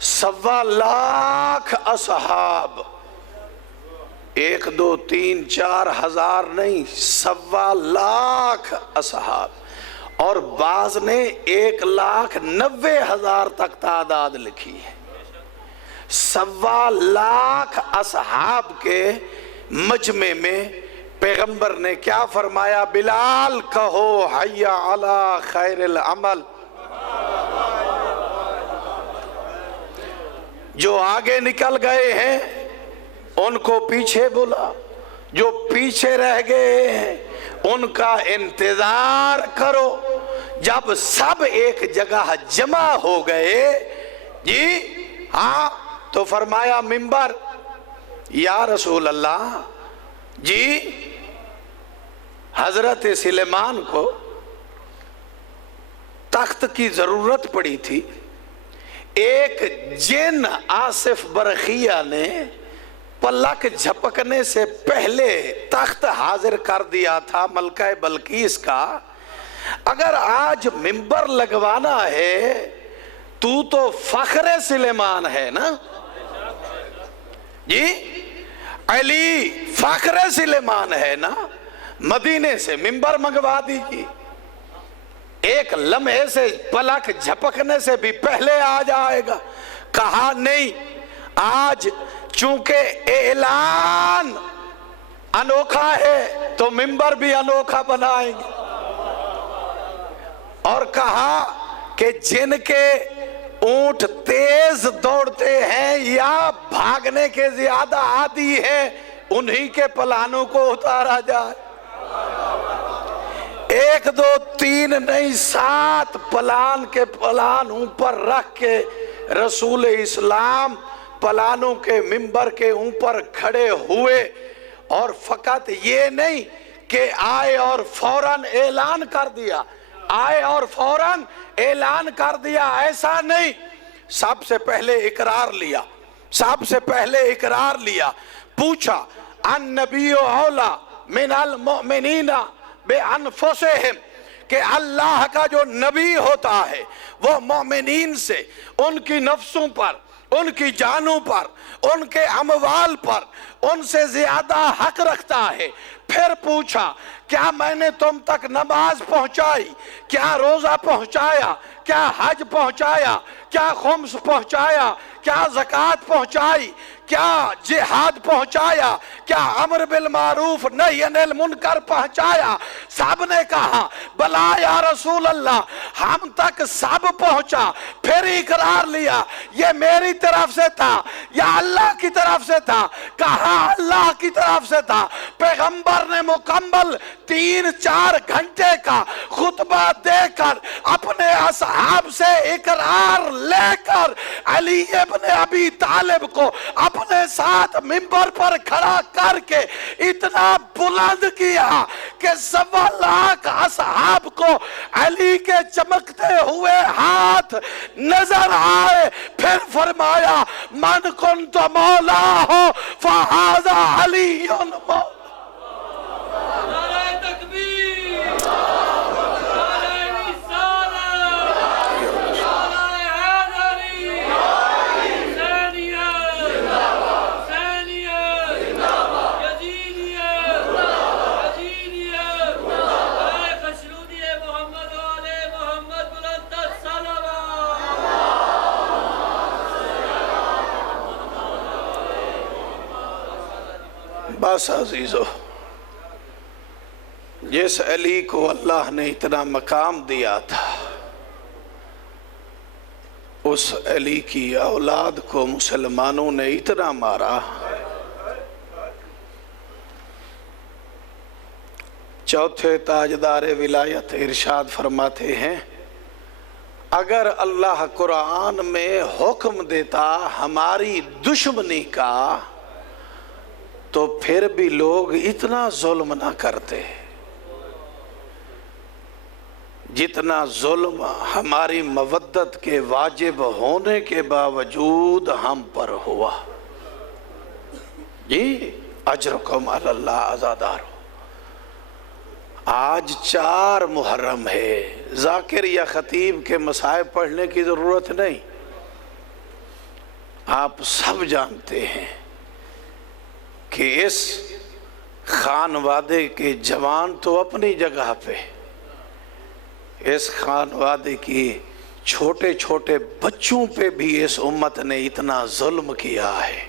1.25 لاکھ اصحاب، 1 2 3 4 ہزار نہیں، 1.25 لاکھ اصحاب. اور بعض نے 1,90,000 تک تعداد لکھی ہے. 1.25 لاکھ اصحاب کے مجمع میں پیغمبر نے کیا فرمایا؟ بلال کہو حی علی خیر العمل. جو آگے نکل گئے ہیں ان کو پیچھے بلا، جو پیچھے رہ گئے ہیں ان کا انتظار کرو. جب سب ایک جگہ جمع ہو گئے جی ہاں تو فرمایا منبر. یا رسول اللہ جی حضرت سلیمان کو تخت کی ضرورت پڑی تھی. ایک جن آصف برخیہ نے پلک جھپکنے سے پہلے تخت حاضر کر دیا تھا ملکہ بلقیس کا. اگر آج منبر لگوانا ہے تو فخر سلیمان ہے نا جی. علی فخر سلیمان ہے نا. مدینے سے منبر منگوا دیجیے. ایک لمحے سے پلک جھپکنے سے بھی پہلے آ جائے گا. کہا نہیں، آج چونکہ اعلان انوکھا ہے تو منبر بھی انوکھا بنائیں گے. اور کہا کہ جن کے اونٹ تیز دوڑتے ہیں یا بھاگنے کے زیادہ عادی ہیں انہی کے پلانوں کو اتارا جائے. 1 2 3 نہیں 7 پلان کے پلان اوپر رکھ کے رسول اسلام پلانوں کے منبر کے اوپر کھڑے ہوئے. اور فقط یہ نہیں کہ آئے اور فوراً اعلان کر دیا، آئے اور فوراً اعلان کر دیا، ایسا نہیں. سب سے پہلے اقرار لیا، سب سے پہلے اقرار لیا. پوچھا النبی اولا من المؤمنین بانفسہم، کہ اللہ کا جو نبی ہوتا ہے وہ مومنین سے ان کی نفسوں پر، ان کی جانوں پر، ان کے اموال پر ان سے زیادہ حق رکھتا ہے. پھر پوچھا کیا میں نے تم تک نماز پہنچائی، کیا روزہ پہنچایا، کیا حج پہنچایا، کیا خمس پہنچایا، کیا زکوٰۃ پہنچائی، کیا جہاد پہنچایا، کیا امر بالمعروف نہی عن المنکر پہنچایا؟ سب نے کہا بلا یا رسول اللہ، ہم تک سب پہنچا۔ پھر اقرار لیا یہ میری طرف سے تھا یا اللہ کی طرف سے تھا؟ کہا اللہ کی طرف سے تھا۔ پیغمبر نے مکمل 3-4 گھنٹے کا خطبہ دے کر اپنے اصحاب سے اقرار لے کر علی ابن ابی طالب کو اپنے ساتھ منبر پر کھڑا کر کے اتنا بلند کیا کہ 1.25 لاکھ اصحاب کو علی کے چمکتے ہوئے ہاتھ نظر آئے۔ پھر فرمایا من کنت مولا ہو فہذا علی مولا۔ نعرہ تکبیر، نعرہ رسالت، نعرہ حیدری، حسینیت، حسینیت، یزیدیت، یزیدیت، نعرہ خشنودی محمد و آل محمد بلند الصلوات۔ بس عزیزو، جس علی کو اللہ نے اتنا مقام دیا تھا، اس علی کی اولاد کو مسلمانوں نے اتنا مارا۔ چوتھے تاجدار ولایت ارشاد فرماتے ہیں اگر اللہ قرآن میں حکم دیتا ہماری دشمنی کا تو پھر بھی لوگ اتنا ظلم نہ کرتے جتنا ظلم ہماری مودت کے واجب ہونے کے باوجود ہم پر ہوا۔ جی اجرکم علی اللہ عزادار۔ آج 4 محرم ہے، ذاکر یا خطیب کے مصائب پڑھنے کی ضرورت نہیں، آپ سب جانتے ہیں کہ اس خانوادے کے جوان تو اپنی جگہ پہ، اس خانوادے کی چھوٹے چھوٹے بچوں پہ بھی اس امت نے اتنا ظلم کیا ہے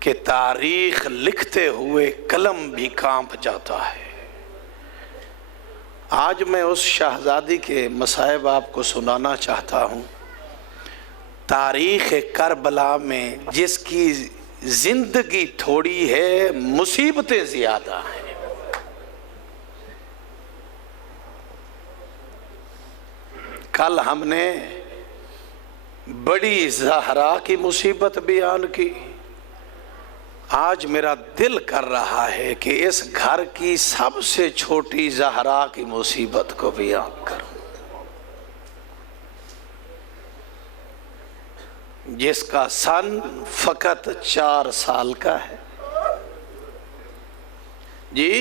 کہ تاریخ لکھتے ہوئے قلم بھی کانپ جاتا ہے۔ آج میں اس شہزادی کے مصائب آپ کو سنانا چاہتا ہوں۔ تاریخ کربلا میں جس کی زندگی تھوڑی ہے، مصیبتیں زیادہ ہیں۔ کل ہم نے بڑی زہرا کی مصیبت بیان کی، آج میرا دل کر رہا ہے کہ اس گھر کی سب سے چھوٹی زہرا کی مصیبت کو بیان کروں، جس کا سن فقط 4 سال کا ہے۔ جی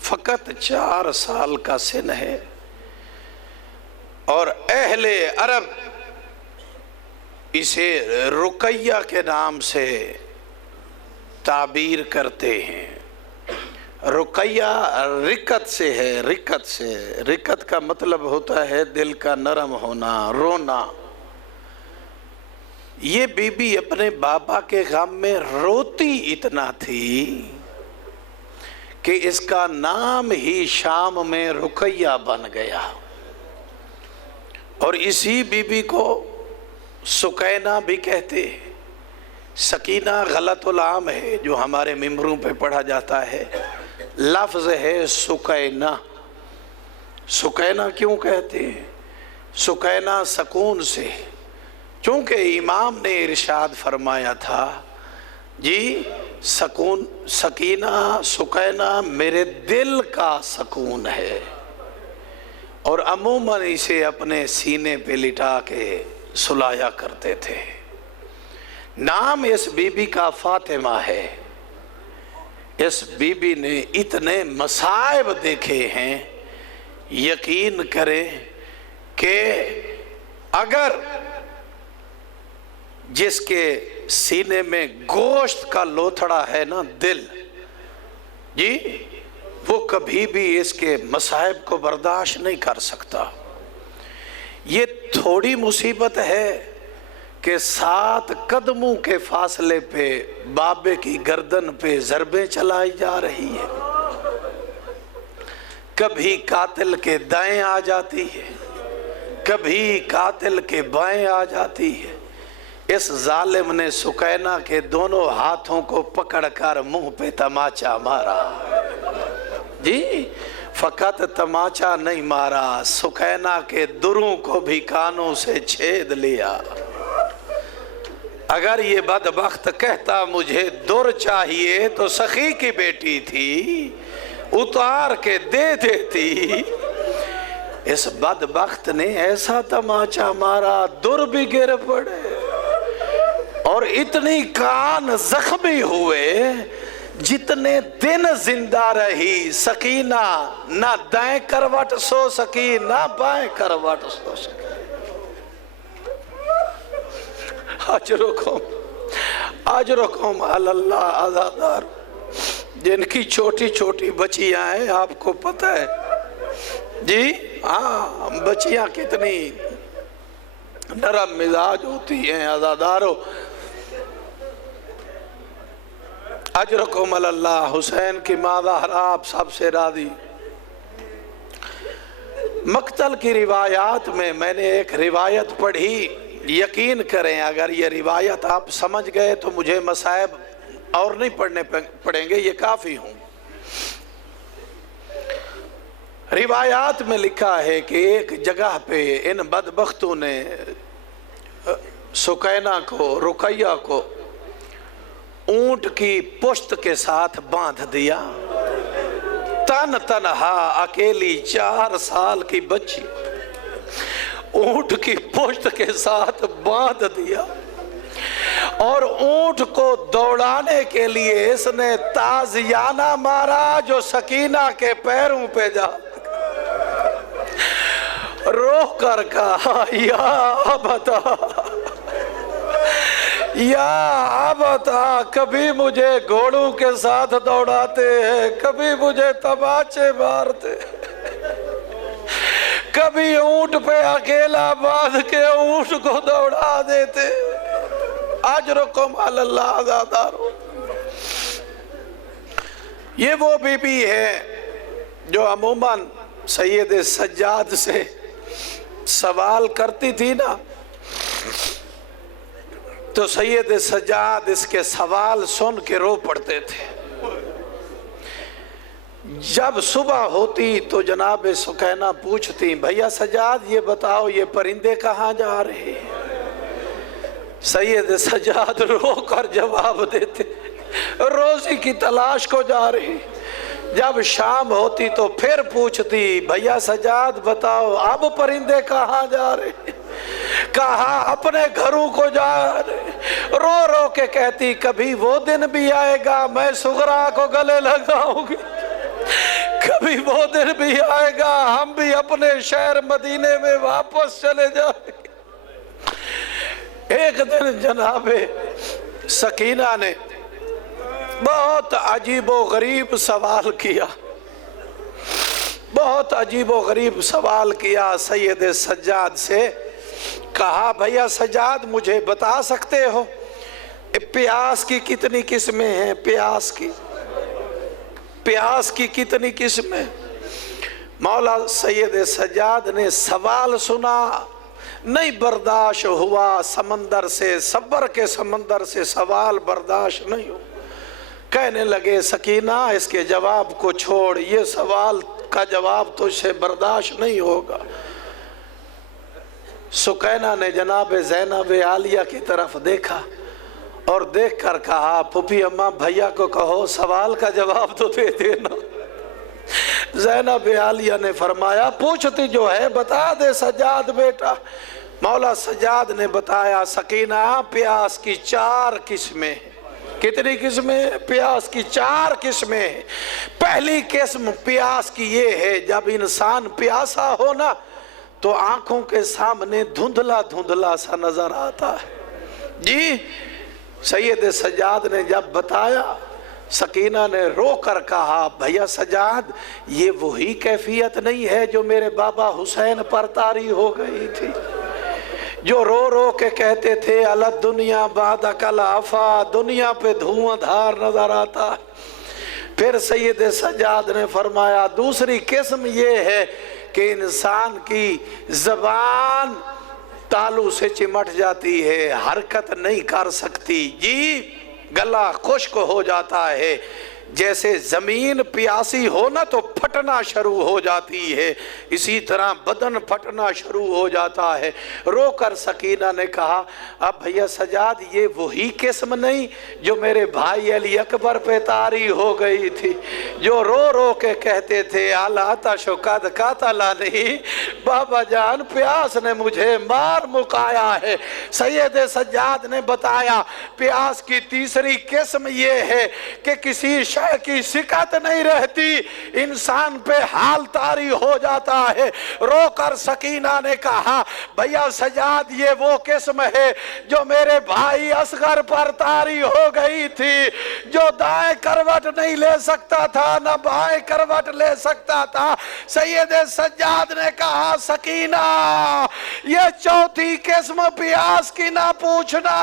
فقط 4 سال کا سن ہے، اور اہل عرب اسے رقیہ کے نام سے تعبیر کرتے ہیں۔ رقیہ رکت سے ہے، رکت سے، رکت کا مطلب ہوتا ہے دل کا نرم ہونا، رونا۔ یہ بی بی اپنے بابا کے غم میں روتی اتنا تھی کہ اس کا نام ہی شام میں رقیہ بن گیا، اور اسی بی بی کو سکینہ بھی کہتے ہیں۔ سکینہ غلط العام ہے جو ہمارے ممبروں پہ پڑھا جاتا ہے، لفظ ہے سکینہ۔ سکینہ کیوں کہتے ہیں؟ سکینہ سکون سے، چونکہ امام نے ارشاد فرمایا تھا جی سکون، سکینہ سکینہ میرے دل کا سکون ہے، اور عموماً اسے اپنے سینے پہ لٹا کے سلایا کرتے تھے۔ نام اس بی بی کا فاطمہ ہے۔ اس بی بی نے اتنے مصائب دیکھے ہیں، یقین کریں کہ اگر جس کے سینے میں گوشت کا لوتھڑا ہے نا، دل، جی وہ کبھی بھی اس کے مصائب کو برداشت نہیں کر سکتا۔ یہ تھوڑی مصیبت ہے کہ 7 قدموں کے فاصلے پہ بابے کی گردن پہ ضربیں چلائی جا رہی ہے، کبھی قاتل کے دائیں آ جاتی ہے، کبھی قاتل کے بائیں آ جاتی ہے۔ اس ظالم نے سکینہ کے دونوں ہاتھوں کو پکڑ کر منہ پہ تماچا مارا، جی فقط تماچا نہیں مارا، سکینہ کے دروں کو بھی کانوں سے چھید لیا۔ اگر یہ بدبخت کہتا مجھے در چاہیے تو سخی کی بیٹی تھی، اتار کے دے دیتی، اس بدبخت نے ایسا تماچا مارا در بھی گر پڑے اور اتنی کان زخمی ہوئے جتنے دن زندہ رہی سکینہ نہ دائیں کروٹ سو سکی نہ بائیں کروٹ سو سکی۔ اجرکم علی اللہ عزادار، جن کی چھوٹی چھوٹی بچیاں ہیں آپ کو پتہ ہے جی، ہاں بچیاں کتنی نرم مزاج ہوتی ہیں عزادارو۔ اجرکم علی اللہ، حسین کی ماں زہرا آپ سب سے راضی۔ مقتل کی روایات میں نے ایک روایت پڑھی، یقین کریں اگر یہ روایت آپ سمجھ گئے تو مجھے مصائب اور نہیں پڑھنے پڑیں گے، یہ کافی ہوں۔ روایات میں لکھا ہے کہ ایک جگہ پہ ان بدبختوں نے سکینہ کو، رقیہ کو اونٹ کی پشت کے ساتھ باندھ دیا، تنہا اکیلی 4 سال کی بچی اونٹ کی پشت کے ساتھ باندھ دیا، اور اونٹ کو دوڑانے کے لیے اس نے تازیانہ مارا جو سکینہ کے پیروں پہ جا رو کر کہا، یا ابتا یا ابتا، کبھی مجھے گھوڑوں کے ساتھ دوڑاتے ہیں، کبھی مجھے تماچے مارتے، کبھی اونٹ پہ اکیلا باندھ کے اونٹ کو دوڑا دیتے۔ اجرکم علی اللہ عزادارو، یہ وہ بی بی ہے جو عموماً سید سجاد سے سوال کرتی تھی نا، تو سید سجاد اس کے سوال سن کے رو پڑتے تھے۔ جب صبح ہوتی تو جناب سکینہ پوچھتی، بھیا سجاد یہ بتاؤ یہ پرندے کہاں جا رہے ہیں؟ سید سجاد رو کر جواب دیتے، روزی کی تلاش کو جا رہے۔ جب شام ہوتی تو پھر پوچھتی، بھیا سجاد بتاؤ اب پرندے کہاں جا رہے ہیں؟ کہا اپنے گھروں کو جا رہے۔ رو رو کے کہتی، کبھی وہ دن بھی آئے گا میں صغرا کو گلے لگاؤں گی، کبھی وہ دن بھی آئے گا ہم بھی اپنے شہر مدینے میں واپس چلے جائیں گے۔ ایک دن جناب سکینہ نے بہت عجیب و غریب سوال کیا، بہت عجیب و غریب سوال کیا سید سجاد سے۔ کہا بھیا سجاد مجھے بتا سکتے ہو پیاس کی کتنی قسمیں ہیں؟ پیاس کی کتنی قسمیں؟ مولا سید سجاد نے سوال سنا، نہیں برداشت ہوا سمندر سے، صبر کے سمندر سے سوال برداشت نہیں ہو۔ کہنے لگے سکینہ اس کے جواب کو چھوڑ، یہ سوال کا جواب تجھ سے برداشت نہیں ہوگا۔ سکینہ نے جناب زینب عالیہ کی طرف دیکھا اور دیکھ کر کہا، پھوپھی اماں بھیا کو کہو سوال کا جواب تو دے دینا۔ زینب عالیہ نے فرمایا پوچھتی جو ہے بتا دے سجاد بیٹا۔ مولا سجاد نے بتایا سکینہ پیاس کی 4 قسمیں۔ کتنی قسمیں؟ پیاس کی 4 قسمیں۔ پہلی قسم پیاس کی یہ ہے جب انسان پیاسا ہو نا تو آنکھوں کے سامنے دھندلا دھندلا سا نظر آتا ہے۔ جی سید سجاد نے جب بتایا، سکینہ نے رو کر کہا بھیا سجاد یہ وہی کیفیت نہیں ہے جو میرے بابا حسین پر طاری ہو گئی تھی، جو رو رو کے کہتے تھے الگ دنیا بعد کل آفا، دنیا پہ دھواں دھار نظر آتا۔ پھر سید سجاد نے فرمایا دوسری قسم یہ ہے کہ انسان کی زبان تالو سے چمٹ جاتی ہے، حرکت نہیں کر سکتی، جی گلا خشک ہو جاتا ہے، جیسے زمین پیاسی ہو نا تو پھٹنا شروع ہو جاتی ہے، اسی طرح بدن پھٹنا شروع ہو جاتا ہے۔ رو کر سکینہ نے کہا اب بھیا سجاد یہ وہی قسم نہیں جو میرے بھائی علی اکبر پہ طاری ہو گئی تھی، جو رو رو کے کہتے تھے العطش قد قتلنی، بابا جان پیاس نے مجھے مار مکایا ہے۔ سید سجاد نے بتایا پیاس کی تیسری قسم یہ ہے کہ کسی شے کی سکت نہیں رہتی، انسان پہ حال طاری ہو جاتا ہے۔ رو کر سکینہ نے کہا بھیا سجاد یہ وہ قسم ہے جو میرے بھائی اصغر پر طاری ہو گئی تھی، جو دائیں کروٹ نہیں لے سکتا تھا نہ بائیں کروٹ لے سکتا تھا۔ سید سجاد نے کہا سکینہ یہ چوتھی قسم پیاس کی نہ پوچھنا،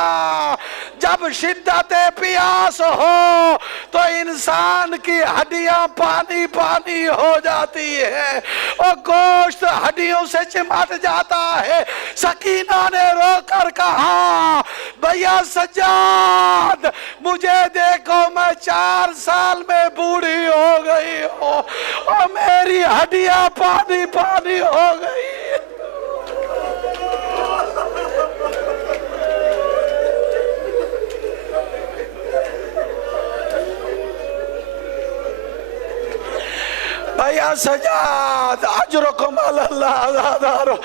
جب شدت پیاس ہو تو انسان کی ہڈیاں پانی پانی ہو جاتی ہے اور گوشت ہڈیوں سے چمٹ جاتا ہے۔ سکینہ نے رو کر کہا بھیا سجاد مجھے دیکھو میں 4 سال میں بوڑھی ہو گئی ہوں اور میری ہڈیاں پانی پانی ہو گئی۔ بھیا سجاد اجرکم اللہ زادارو،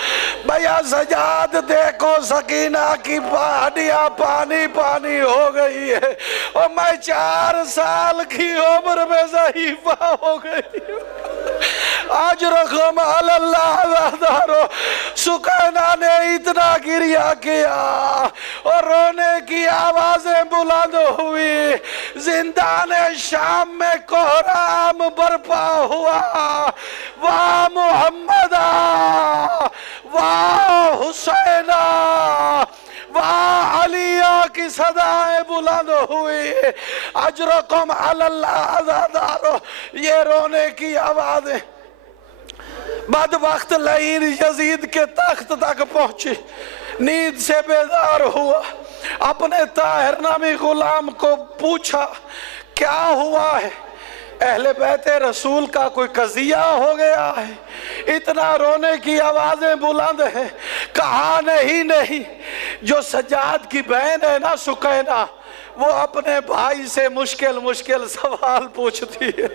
بھیا سجاد دیکھو سکینہ کی ہڈیاں پانی پانی ہو گئی ہے اور میں 4 سال کی عمر میں ضعیفہ ہو گئی ہوں۔ اجرکم اللہ زادارو، سکینہ نے اتنا گریہ کیا اور رونے کی آوازیں بلند ہوئی۔ زندان شام میں کوہرام برپا ہوا، واہ محمدہ واہ حسینہ واہ علیہ کی صدائیں بلند ہوئی۔ اجرکم اللہ زادارو، یہ رونے کی آوازیں بدبخت لعین یزید کے تخت تک پہنچی، نیند سے بیدار ہوا، اپنے طاہر نامی غلام کو پوچھا کیا ہوا ہے؟ اہل بیت رسول کا کوئی قضیہ ہو گیا ہے؟ اتنا رونے کی آوازیں بلند ہیں۔ کہا نہیں، جو سجاد کی بہن ہے نا سکینہ، وہ اپنے بھائی سے مشکل سوال پوچھتی ہے،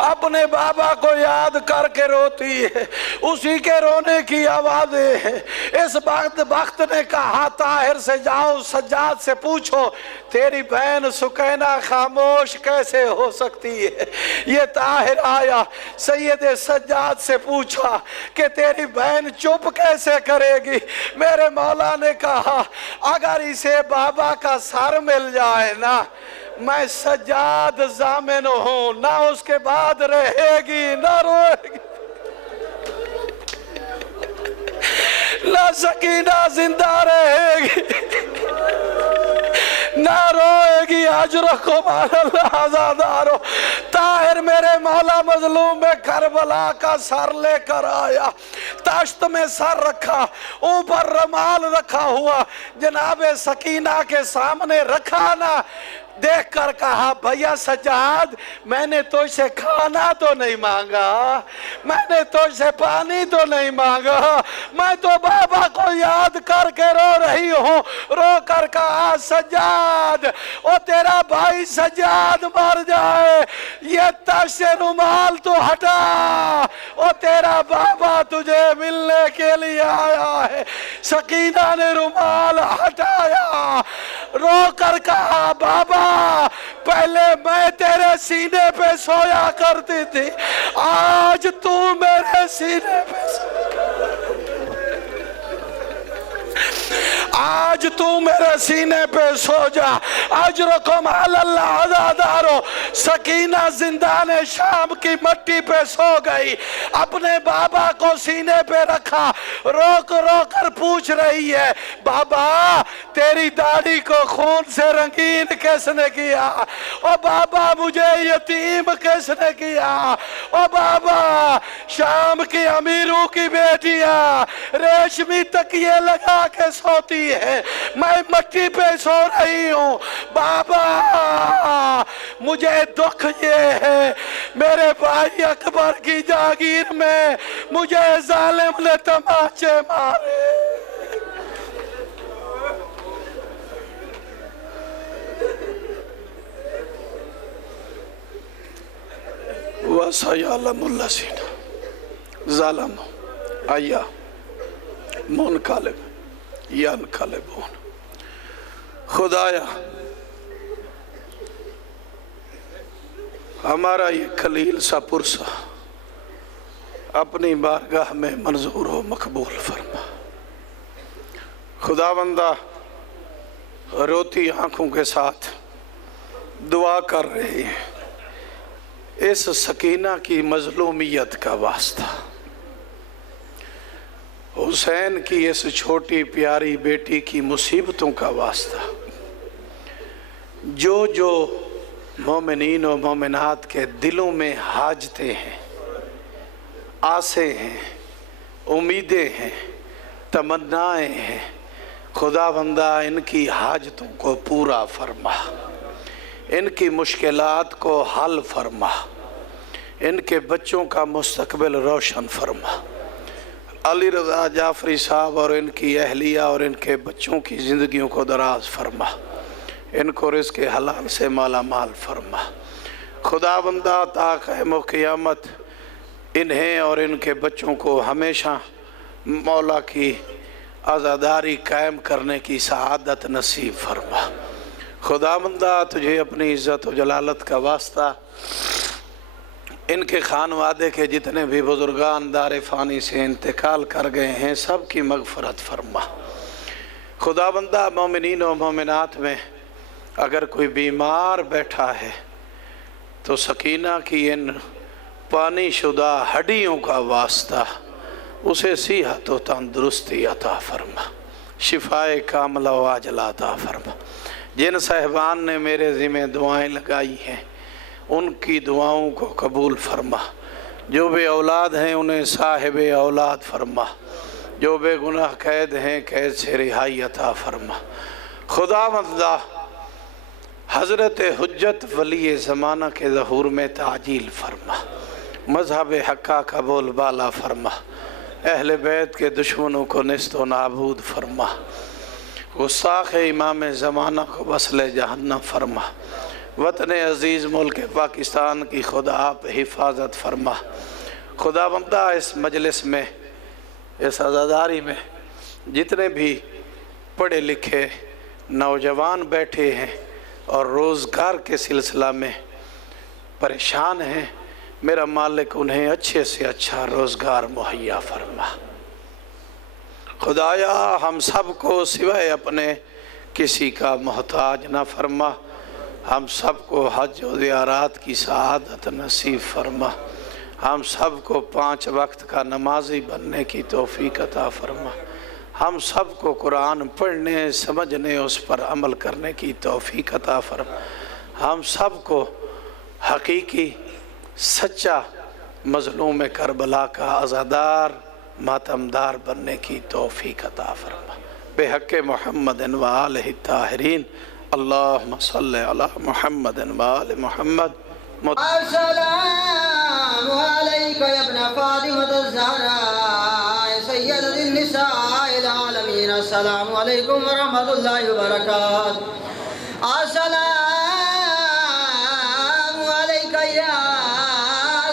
اپنے بابا کو یاد کر کے روتی ہے، اسی کے رونے کی آوازیں ہیں۔ اس وقت نے کہا طاہر سے جاؤ سجاد سے پوچھو تیری بہن سکینہ خاموش کیسے ہو سکتی ہے؟ یہ طاہر آیا، سید سجاد سے پوچھا کہ تیری بہن چپ کیسے کرے گی؟ میرے مولا نے کہا اگر اسے بابا کا سر مل جائے نا، میں سجاد ضامن ہوں، نہ اس کے بعد رہے گی نہ روئے گی، نہ سکینہ زندہ رہے گی نہ روئے گی۔ اجرکم اللہ زادارو، طاہر میرے مولا مظلوم میں کربلا کا سر لے کر آیا، تشت میں سر رکھا، اوپر رمال رکھا ہوا، جناب سکینہ کے سامنے رکھا نا، دیکھ کر کہا بھیا سجاد میں نے تجھ سے کھانا تو نہیں مانگا، میں نے تجھ سے پانی تو نہیں مانگا، میں تو بابا کو یاد کر کے رو رہی ہوں۔ رو کر کہا سجاد او تیرا بھائی سجاد مر جائے، یہ تش سے رومال تو ہٹا، او تیرا بابا تجھے ملنے کے لیے آیا ہے۔ سکینہ نے رومال ہٹایا، رو کر کہا بابا پہلے میں تیرے سینے پہ سویا کرتی تھی، آج تو میرے سینے پہ آج تو میرے سینے پہ سو جا، اجرکم علی اللہ عزادارو۔ سکینہ زندان شام کی مٹی پہ سو گئی، اپنے بابا کو سینے پہ رکھا، روک رو کر پوچھ رہی ہے بابا تیری داڑھی کو خون سے رنگین کس نے کیا؟ او بابا مجھے یتیم کس نے کیا؟ او بابا شام کی امیروں کی بیٹیاں ریشمی تکیے لگا کے سوتی ہے، میں مٹی پہ سو رہی ہوں، بابا مجھے دکھ یہ ہے میرے بھائی اکبر کی جاگیر میں مجھے ظالم نے تماچے مارے۔ وَسَيَعْلَمُ الَّذِينَ ظَلَمُوا أَيَّ مُنْقَلِبٍ يَنْقَلِبُونَ۔ خدایا ہمارا یہ خلیل سا پرسا اپنی بارگاہ میں منظور و مقبول فرما۔ خداوندہ روتی آنکھوں کے ساتھ دعا کر رہے ہیں اس سکینہ کی مظلومیت کا واسطہ، حسین کی اس چھوٹی پیاری بیٹی کی مصیبتوں کا واسطہ، جو مومنین و مومنات کے دلوں میں حاجتیں ہیں، آسیں ہیں، امیدیں ہیں، تمنائیں ہیں، خداوندہ ان کی حاجتوں کو پورا فرما، ان کی مشکلات کو حل فرما، ان کے بچوں کا مستقبل روشن فرما۔ علی رضا جعفری صاحب اور ان کی اہلیہ اور ان کے بچوں کی زندگیوں کو دراز فرما، ان کو رزق حلال سے مالا مال فرما۔ خداوندہ تا قیام و قیامت انہیں اور ان کے بچوں کو ہمیشہ مولا کی عزاداری قائم کرنے کی سعادت نصیب فرما۔ خداوندہ تجھے اپنی عزت و جلالت کا واسطہ ان کے خانوادے کے جتنے بھی بزرگان دار فانی سے انتقال کر گئے ہیں سب کی مغفرت فرما۔ خداوندہ مومنین و مومنات میں اگر کوئی بیمار بیٹھا ہے تو سکینہ کی ان پانی شدہ ہڈیوں کا واسطہ اسے صحت و تندرستی عطا فرما، شفائے کاملہ و عاجلہ عطا فرما۔ جن صاحبان نے میرے ذمہ دعائیں لگائی ہیں ان کی دعاؤں کو قبول فرما، جو بے اولاد ہیں انہیں صاحب اولاد فرما، جو بے گناہ قید ہیں قید سے رہائی عطا فرما۔ خداوندہ حضرت حجت ولی زمانہ کے ظہور میں تعجیل فرما، مذہب حقہ کا بول بالا فرما، اہل بیت کے دشمنوں کو نیست و نابود فرما، گستاخ امام زمانہ کو وصل جہنم فرما۔ وطن عزیز ملک پاکستان کی خدا آپ حفاظت فرما۔ خداوندہ اس مجلس میں اس عزاداری میں جتنے بھی پڑھے لکھے نوجوان بیٹھے ہیں اور روزگار کے سلسلہ میں پریشان ہیں، میرا مالک انہیں اچھے سے اچھا روزگار مہیا فرما۔ خدایا ہم سب کو سوائے اپنے کسی کا محتاج نہ فرما، ہم سب کو حج و زیارات کی سعادت نصیب فرما، ہم سب کو 5 وقت کا نمازی بننے کی توفیق عطا فرما، ہم سب کو قرآن پڑھنے سمجھنے اس پر عمل کرنے کی توفیق عطا فرما، ہم سب کو حقیقی سچا مظلوم کربلا کا عزادار ماتمدار بننے کی توفیق عطا فرما، بے حق محمد و آلہ الطاہرین۔ اللہم صلی علی محمد و آل محمد۔ السلام علیکہ یا ابن فاطمۃ الزہراء سیدۃ النساء العالمین، السلام علیکم ورحمۃ اللہ وبرکاتہ۔ السلام علیکہ یا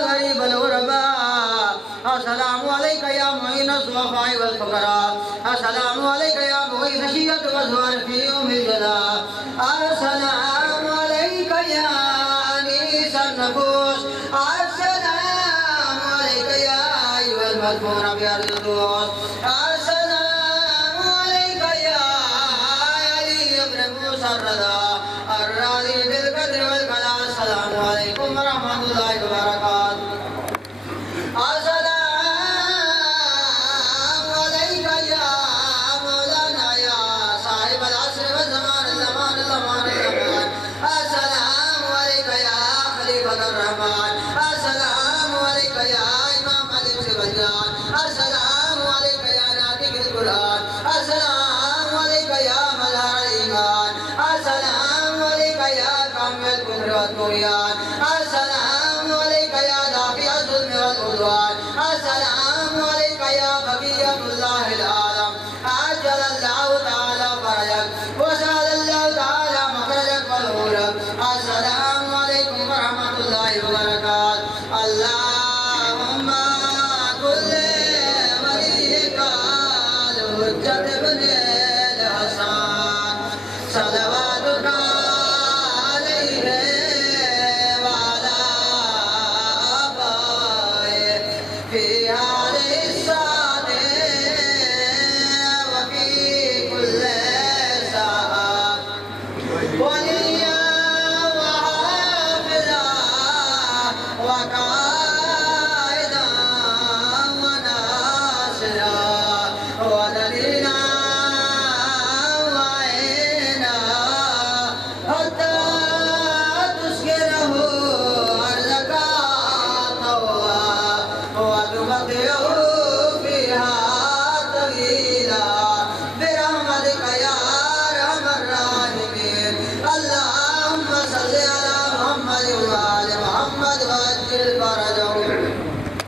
غریب الغرباء، السلام علیکہ یا معین الضعفاء والفقراء، السلام علیکہ یا مغیث الشیعۃ والزوار فی یوم الجزاء، السلام علیکہ یا انیس النفوس، السلام علیکہ یا ایوہ المدفون بیارض الدوس، السلام علیکہ یا والطغيان السلام عليك يا دافع الظلم والعدوان السلام عليك يا بقية الله العالم عجل الله تعالى فرجك وسهل الله تعالى مخرجك والغرب السلام عليكم ورحمة الله وبركاته اللهم كل وليك الحجة بن